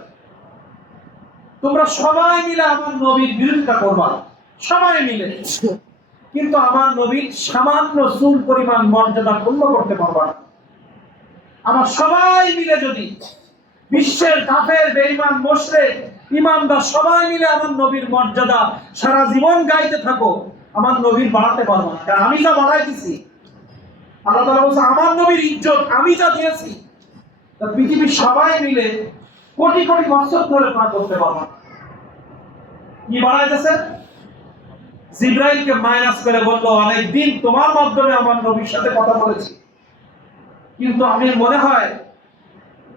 তোমরা সবাই মিলে আমার নবীর বিরোধিতা করবা, সবাই মিলে, কিন্তু আমার নবীর সামান্য চুল পরিমাণ মর্যাদা পূর্ণ করতে পারবা না। আমার সবাই মিলে যদি বিশ্বের কাফের, বেঈমান, মুশরিক, ইমানদার সবাই মিলে আমার নবীর মর্যাদা সারা জীবন গাইতে থাকো, আমার নবীর বাড়াতে পারবো না। কারণ আমি যা বাড়াই দিছি, আল্লাহ তাআলা বলছে আমার নবীর ইজ্জত আমি যা দিয়েছি, তা পৃথিবীর সবাই মিলে কোটি কোটি বছর ধরে তা করতে পারবো না। কি বাড়াইতেছে? জিবরাইলকে মাইনাস করে বললো অনেকদিন তোমার মাধ্যমে আমার নবীর সাথে কথা বলেছি, কিন্তু আমি মনে হয়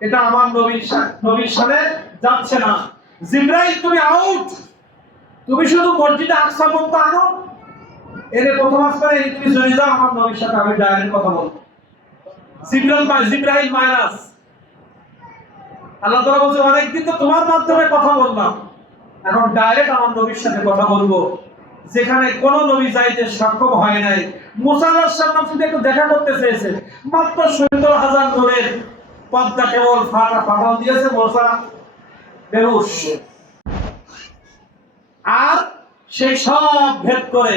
এটা আমার নবীর সাথে যাচ্ছে না। জিবরাইল তুমি আউট, তুমি শুধু মসজিদে আকসা পর্যন্ত আনো, এর প্রথম আসমানে তুমি চলে যাও, আমার নবীর সাথে আমি ডাইরেক্ট কথা বলবো। জিবরাইল মাইনাস। আল্লাহ তাআলা বলছে অনেকদিন তো তোমার মাধ্যমে কথা বললাম, এখন ডাইরেক্ট আমার নবীর সাথে কথা বলবো। যেখানে কোন নবী যাইতে সক্ষম হয় নাই। মুসা আলাইহিস সালাম শুধু একটু দেখা করতে চেয়েছে, মাত্র 17,000 নূরের পর্দা কেবল ফাটাল দিয়েছে, মুসা বেহুশ। আর সেই সব ভেদ করে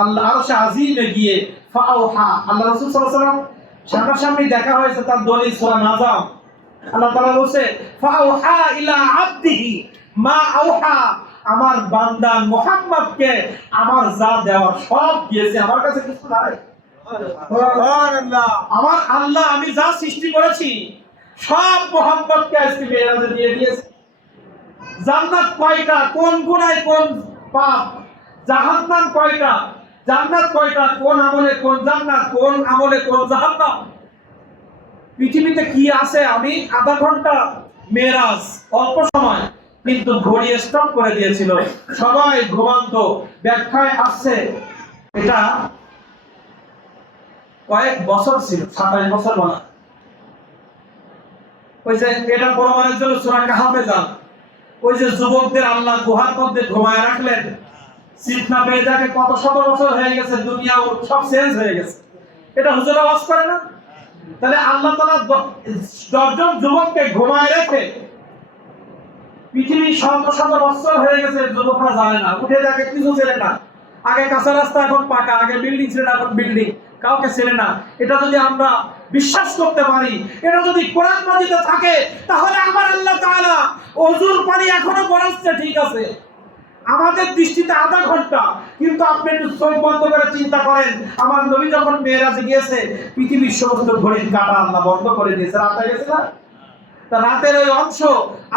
আল্লাহ আরশে আজিমে গিয়ে ফাওহা, আল্লাহ রাসূল সাল্লাল্লাহু আলাইহি ওয়াসাল্লাম সামনাসামনি দেখা হয়েছে, তার দলিল সূরা নাজাম। আল্লাহ তাআলা বলেছে ফাওহা ইলা আবদিহি মা আওহা, আমার বান্দা মুহাম্মদকে আমার যা দেওয়ার সব দিয়েছে, আমার কাছে কিছু নাই। সুবহানাল্লাহ। আমার আল্লাহ আমি যা সৃষ্টি করেছি সব মুহাম্মদকে আজকে মেরাজে দিয়ে দিয়েছে। জান্নাত কয়টা, কোন গুনায় কোন পাপ, জাহান্নাম কয়টা, জান্নাত কয়টা, কোন আমলে কোন জান্নাত, কোন আমলে কোন জাহান্নাম, পৃথিবীতে কি আছে। আমি আধা ঘন্টা মেরাজ, অল্প সময়, কিন্তু ঘড়ি স্টপ করে দিয়েছিল, সবাই ঘুমান্ত। ব্যাখ্যায় আসছে এটা কয়েক বছর ছিল, 27 বছর বলা। ওই যে এটা প্রমাণের জন্য সূরা কাহাফে যান, ওই যে যুবকদের আল্লাহ গুহার মধ্যে ঘুমায় রাখলেন, চিন্তা পেয়ে যাকে কত শত বছর হয়ে গেছে, দুনিয়া সব চেঞ্জ হয়ে গেছে। এটা হুজুর আওয়াজ করে না? তাহলে আল্লাহ তাআলা 10 জন যুবককে ঘুমায় রেখে পৃথিবী শত শত বছর হয়ে গেছে, যুবকরা জানে না, উঠে যাকে কিছু চেনে না। আগে কাঁচা রাস্তা, এখন পাকা, আগে বিল্ডিং ছিল না, এখন বিল্ডিং, কাউকে চেনে না। এটা যদি আমরা বিশ্বাস করতে পারি, এটা যদি কোরআন মাজিদে থাকে, তাহলে আমার আল্লাহ তাআলা ওযুর পানি এখনো গড়াচ্ছে, ঠিক আছে, আমাদের দৃষ্টিতে আধা ঘন্টা, কিন্তু আপনি একটু চোখ বন্ধ করে চিন্তা করেন, আমার নবী যখন মেরাজে গিয়েছে, পৃথিবীর সমস্ত ঘড়ির কাঁটা আল্লাহ বন্ধ করে দিয়েছে, রাত হয়ে গেছে না? তা রাতের ওই অংশ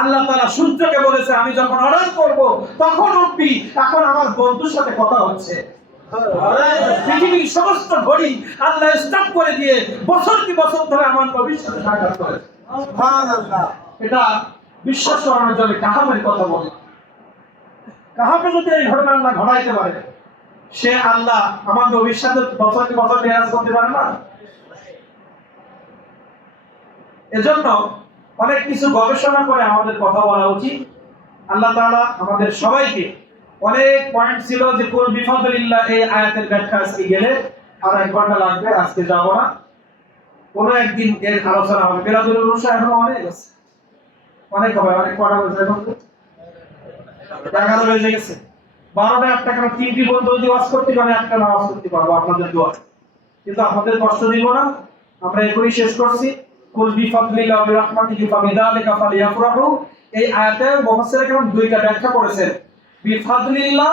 আল্লাহ তাআলা সূর্যকে বলেছে আমি যখন অর্ডার করব তখন উঠবি, এখন আমার বন্ধুর সাথে কথা হচ্ছে। পৃথিবীর সমস্ত ঘড়ি আল্লাহ স্টপ করে দিয়ে বছর কি বছর ধরে আমার নবীর সাথে সাক্ষাৎ করে। সুবহানাল্লাহ। এটা বিশ্বাস করানোর জন্য কাহাবের কথা বলে। কাহাবে যদি এই ঘটনা আল্লাহ ঘটাইতে পারে, সে আল্লাহ আমার নবীর সাথে বছর কি বছর মেরাজ করতে পারে না? এজন্য অনেক কিছু গবেষণা করে আমাদের কথা বলা উচিত। আল্লাহ তাআলা আমাদের সবাইকে, অনেক পয়েন্ট ছিল যে কুল বিফাদলিল্লাহ, এই আয়াতের ব্যাখ্যা আজকে গেলে আর 1 ঘন্টা লাগবে, আজকে যাব না, কোনো একদিন এর আলোচনা হবে। বেলাদুল রুশা এখন অনেক আছে, অনেক হবে, অনেক কটা বলছে এখন 11 বেজে গেছে, 12টা 1টা কেন 3টি বন্ধু যদি ওয়াজ করতে পারে, একটা নামাজ করতে পারবো আপনাদের দোয়া। কিন্তু আপনাদের কষ্ট দিব না, আমরা এখনই শেষ করছি। কুল বিফাদলিল্লাহি ওয়া বিরাহমাতিহি ফাবিযালিকা ফালিয়াফরাহু, এই আয়াতে মুফাসসিররা কেমন দুইটা ব্যাখ্যা করেছেন। বিফাদলিল্লাহ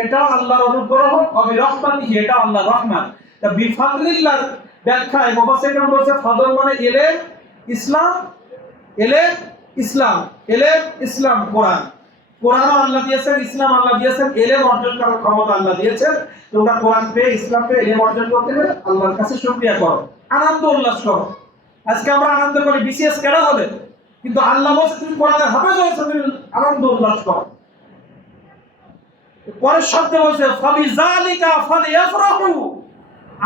এটা আল্লাহর অনুগ্রহ, ওয়া বিরাহমাতিহি এটা আল্লাহর রহমত। তা বিফাদলিল্লাহর ব্যাখ্যায় মুফাসসিররা কেমন বলেছে, ফাদল মানে ইলম, ইসলাম, ইলম ইসলাম, ইলম ইসলাম কোরআন, কোরআনও আল্লাহ দিয়েছেন, ইসলাম আল্লাহ দিয়েছেন, ইলম অর্জন করার ক্ষমতা আল্লাহ দিয়েছেন। তোমরা কোরআন পেয়ে, ইসলাম পেয়ে, ইলম অর্জন করতে হবে, আল্লাহর কাছে শুকরিয়া করো, আনন্দ উল্লাস করো। আজকে আমরা আনন্দ করি, বিসিএস কেডা হবে, কিন্তু আল্লাহ বলছে তুমি কোরআনের হাফেজ হয়েছো, তুমি আনন্দ উল্লাস করো। পরের শব্দে বলছে ফাবিযালিকা ফালিয়াফরাহু,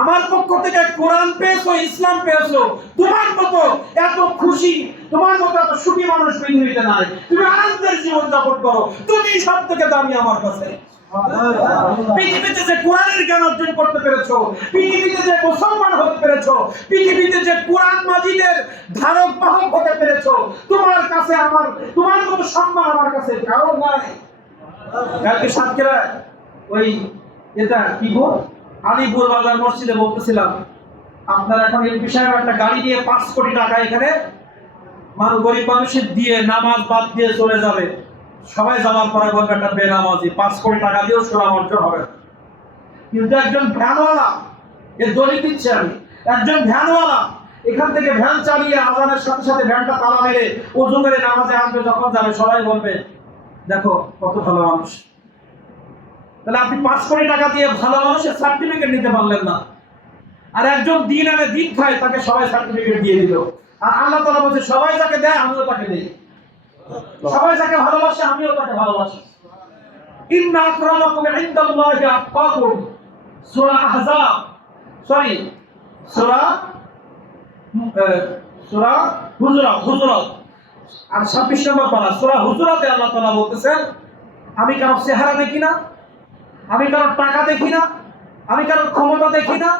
আমার পক্ষ থেকে কোরআন পেয়েছো, ইসলাম পেয়েছো, তোমার মতো এত খুশি, তোমার মতো এত সুখী মানুষ পৃথিবীতে নাই। তুমি আনন্দের জীবন যাপন করো, তুমি সব থেকে দামি আমার কাছে। পৃথিবীতে যে কোরআনের জ্ঞান অর্জন করতে পেরেছো, পৃথিবীতে যে মুসলমান হতে পেরেছো, পৃথিবীতে যে কোরআন মাজিদের ধারক বাহক হতে পেরেছো, তোমার কাছে আমার, তোমার মতো সম্মান আমার কাছে কারণ নাই। কালকে সাতক্ষীরা ওই এটা কি গো আলিপুর বাজার মসজিদে বলতেছিলাম, আপনার এখন এমপি সাহেব একটা গাড়ি নিয়ে 5 কোটি টাকা এখানে মানুষ, গরিব মানুষের দিয়ে নামাজ বাদ দিয়ে চলে যাবে, সবাই যাওয়ার পরে বলবে একটা বেনামাজি, 5 কোটি টাকা দিয়েও সুনাম অর্জন হবে। কিন্তু একজন ভ্যানওয়ালা, এর দলিল দিচ্ছে আমি, একজন ভ্যানওয়ালা এখান থেকে ভ্যান চালিয়ে আজানের সাথে সাথে ভ্যানটা তালা মেরে ওযু করে নামাজে আসবে, যখন যাবে সবাই বলবে দেখো কত ভালো মানুষ। তাহলে আপনি 5 কোটি টাকা দিয়ে ভালো মানুষের সার্টিফিকেট নিতে পারলেন না, আর একজন দিন আনে দিন খায়, তাকে সবাই সার্টিফিকেট দিয়ে দিল। আর আল্লাহ তাআলা বলছে সবাই যাকে দেয় আমিও তাকে দেই, সবাই যাকে ভালোবাসে আমিও তাকে ভালোবাসি। ইন্না আকরামাকুম ইনদাল্লাহি আতকাকুম, সূরা আহজাব, সরি সূরা হুজুরাত আর 26 নম্বর পারা সূরা হুজুরাতে আল্লাহ তাআলা বলতেছেন আমি কারো চেহারা দেখি না, আমি কারোর টাকা দেখি না, আমি কারোর ক্ষমতা দেখি না,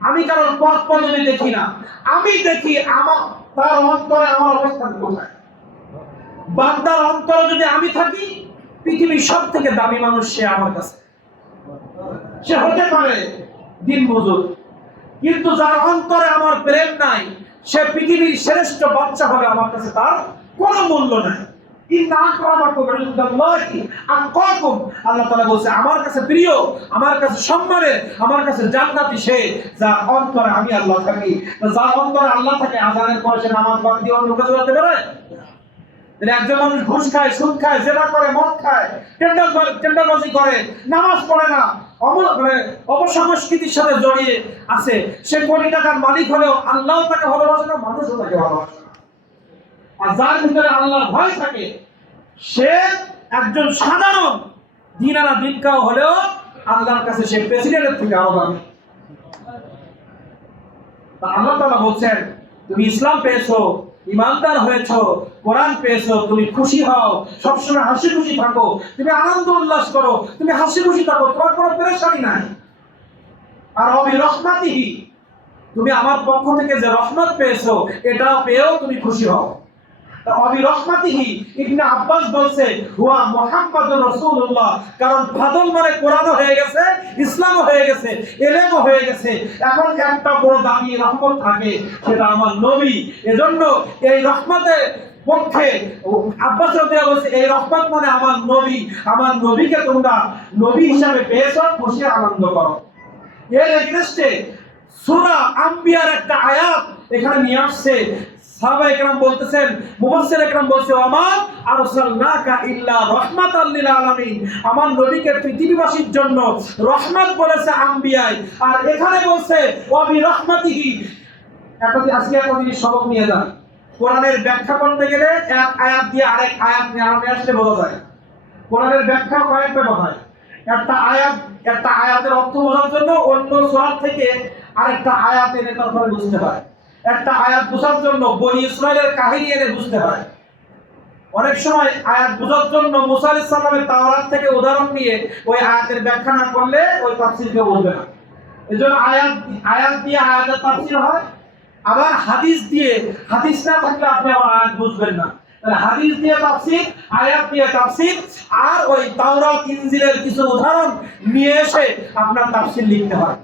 আমি কারোর পদ পদবি দেখি না, আমি দেখি আমার তার অন্তরে আমার অবস্থান কোথায়। বান্দার অন্তরে যদি আমি থাকি, পৃথিবীর সব থেকে দামি মানুষ সে আমার কাছে। সে হতে পারে দিন মজুর, কিন্তু যার অন্তরে আমার প্রেম নাই, সে পৃথিবীর শ্রেষ্ঠ বাচ্চা হবে আমার কাছে, তার কোনো মূল্য নাই। আল্লাহ তাআলা বলছে আমার কাছে প্রিয়, আমার কাছে সম্মানের, আমার কাছে জান্নাতি সে যার অন্তরে আমি আল্লাহ থাকি। যার অন্তরে আল্লাহ থাকে, আযানের পরে সে নামাজ বাদ দিয়ে অন্য কাজে যেতে পারে? একজন মানুষ ঘুষ খায়, সুদ খায়, জেনা করে, মদ খায়, টেন্ডারবাজি করে, নামাজ পড়ে না, অপসংস্কৃতির সাথে জড়িয়ে আছে, সে কোটি টাকার মালিক হলেও আল্লাহ তাকে ভালোবাসে না, মানুষও তাকে ভালোবাসে না। আর যার ভিতরে আল্লাহর ভয় থাকে, সে একজন সাধারণ দিন আনা দিন খাওয়া হলেও আল্লাহর কাছে সে প্রেসিডেন্টের থেকে আরো দামি। আল্লাহ তাআলা বলছেন তুমি ইসলাম পেয়েছো, ইমানদার হয়েছো, কোরআন পেয়েছো, তুমি খুশি হও, সবসময় হাসি খুশি থাকো, তুমি আনন্দ উল্লাস করো, তুমি হাসি খুশি থাকো, তোমার কোনো পেরেশানি নাই। আর অবি রহমাতিহি, তুমি আমার পক্ষ থেকে যে রহমত পেয়েছো এটা পেয়েও তুমি খুশি হও। অবি রহমাতিহি, ইবনে আব্বাস বলছে হুয়া মুহাম্মাদুর রাসূলুল্লাহ, কারণ ফাদল মানে কোরআনও হয়ে গেছে, ইসলামও হয়ে গেছে, ইলমও হয়ে গেছে, এখন একটা বড় দামি রহমত থাকে, সেটা আমার নবী। এজন্য এই রহমতের পক্ষে আব্বাস রাদিয়াল্লাহু বলছে এই রহমত মানে আমার নবী, আমার নবীকে তোমরা নবী হিসাবে পেয়েছো, খুশি আনন্দ করো। এর এগেইনস্টে সূরা আম্বিয়ার একটা আয়াত এখানে নিয়ে আসছে। সাহাবায়ে কেরাম বলতেছেন, মুফাসসির একরাম বলছে আমা আরসালনাকা ইল্লা রাহমাতাল লিল আলামিন, আমার নবীকে পৃথিবীবাসীর জন্য রহমত বলেছে আম্বিয়ায়, আর এখানে বলছে ওয়া বি রাহমাতিহি। আজকে একটা জিনিস সবক নিয়ে যান, কোরআনের ব্যাখ্যা করতে গেলে এক আয়াত দিয়ে আরেক আয়াত নিয়ে আসলে বোঝা যায়। কোরআনের ব্যাখ্যা কয়েকটা হয়, একটা আয়াতের অর্থ বোঝার জন্য অন্য সূরা থেকে আরেকটা আয়াত এনে তারপরে বুঝতে হয়। একটা আয়াত বোঝার জন্য বনি ইসরাইলের কাহিনী এনে বুঝতে হয়। অনেক সময় আয়াত বোঝার জন্য মুসা আলাইহিস সালামের তাওরাত থেকে উদাহরণ নিয়ে ওই আয়াতের ব্যাখ্যা না করলে ওই তাফসীর কেউ বুঝবে না। এজন্য আয়াত দিয়ে আয়াতের তাফসীর হয়, আবার হাদিস দিয়ে, হাদিস না থাকলে আপনি আবার আয়াত বুঝবেন না। তাহলে হাদিস দিয়ে তাফসীর, আয়াত দিয়ে তাফসীর, আর ওই তাওরাত ইনজিলের কিছু উদাহরণ নিয়ে এসে আপনার তাফসীর লিখতে হয়।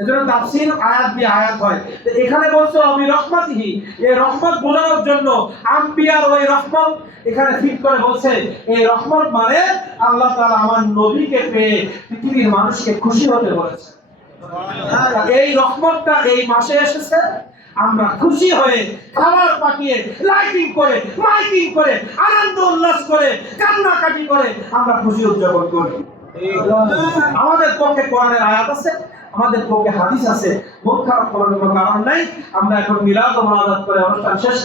এজন্য তাফসীর আয়াত দিয়ে আয়াত হয়। তো এখানে বলছে অবি রহমাতিহি, এই রহমত বোঝানোর জন্য আম্বিয়ার ওই রহমত এখানে ফিট করে বলছে এই রহমত মানে আল্লাহ তাআলা আমার নবীকে পেয়ে পৃথিবীর মানুষকে খুশি হতে বলেছে। এই রহমতটা এই মাসে এসেছে, আমরা খুশি হয়ে খাবার পাকিয়ে লাইটিং করে মাইকিং করে আনন্দ উল্লাস করে কান্নাকাটি করে আমরা খুশি উদযাপন করি। আমাদের পক্ষে কোরআনের আয়াত আছে, আমাদের পক্ষে হাদিস আছে, মুখ খারাপ করার কোনো কারণ নাই। আমরা এখন মিলাদ ও মুনাজাত করে অনুষ্ঠান শেষ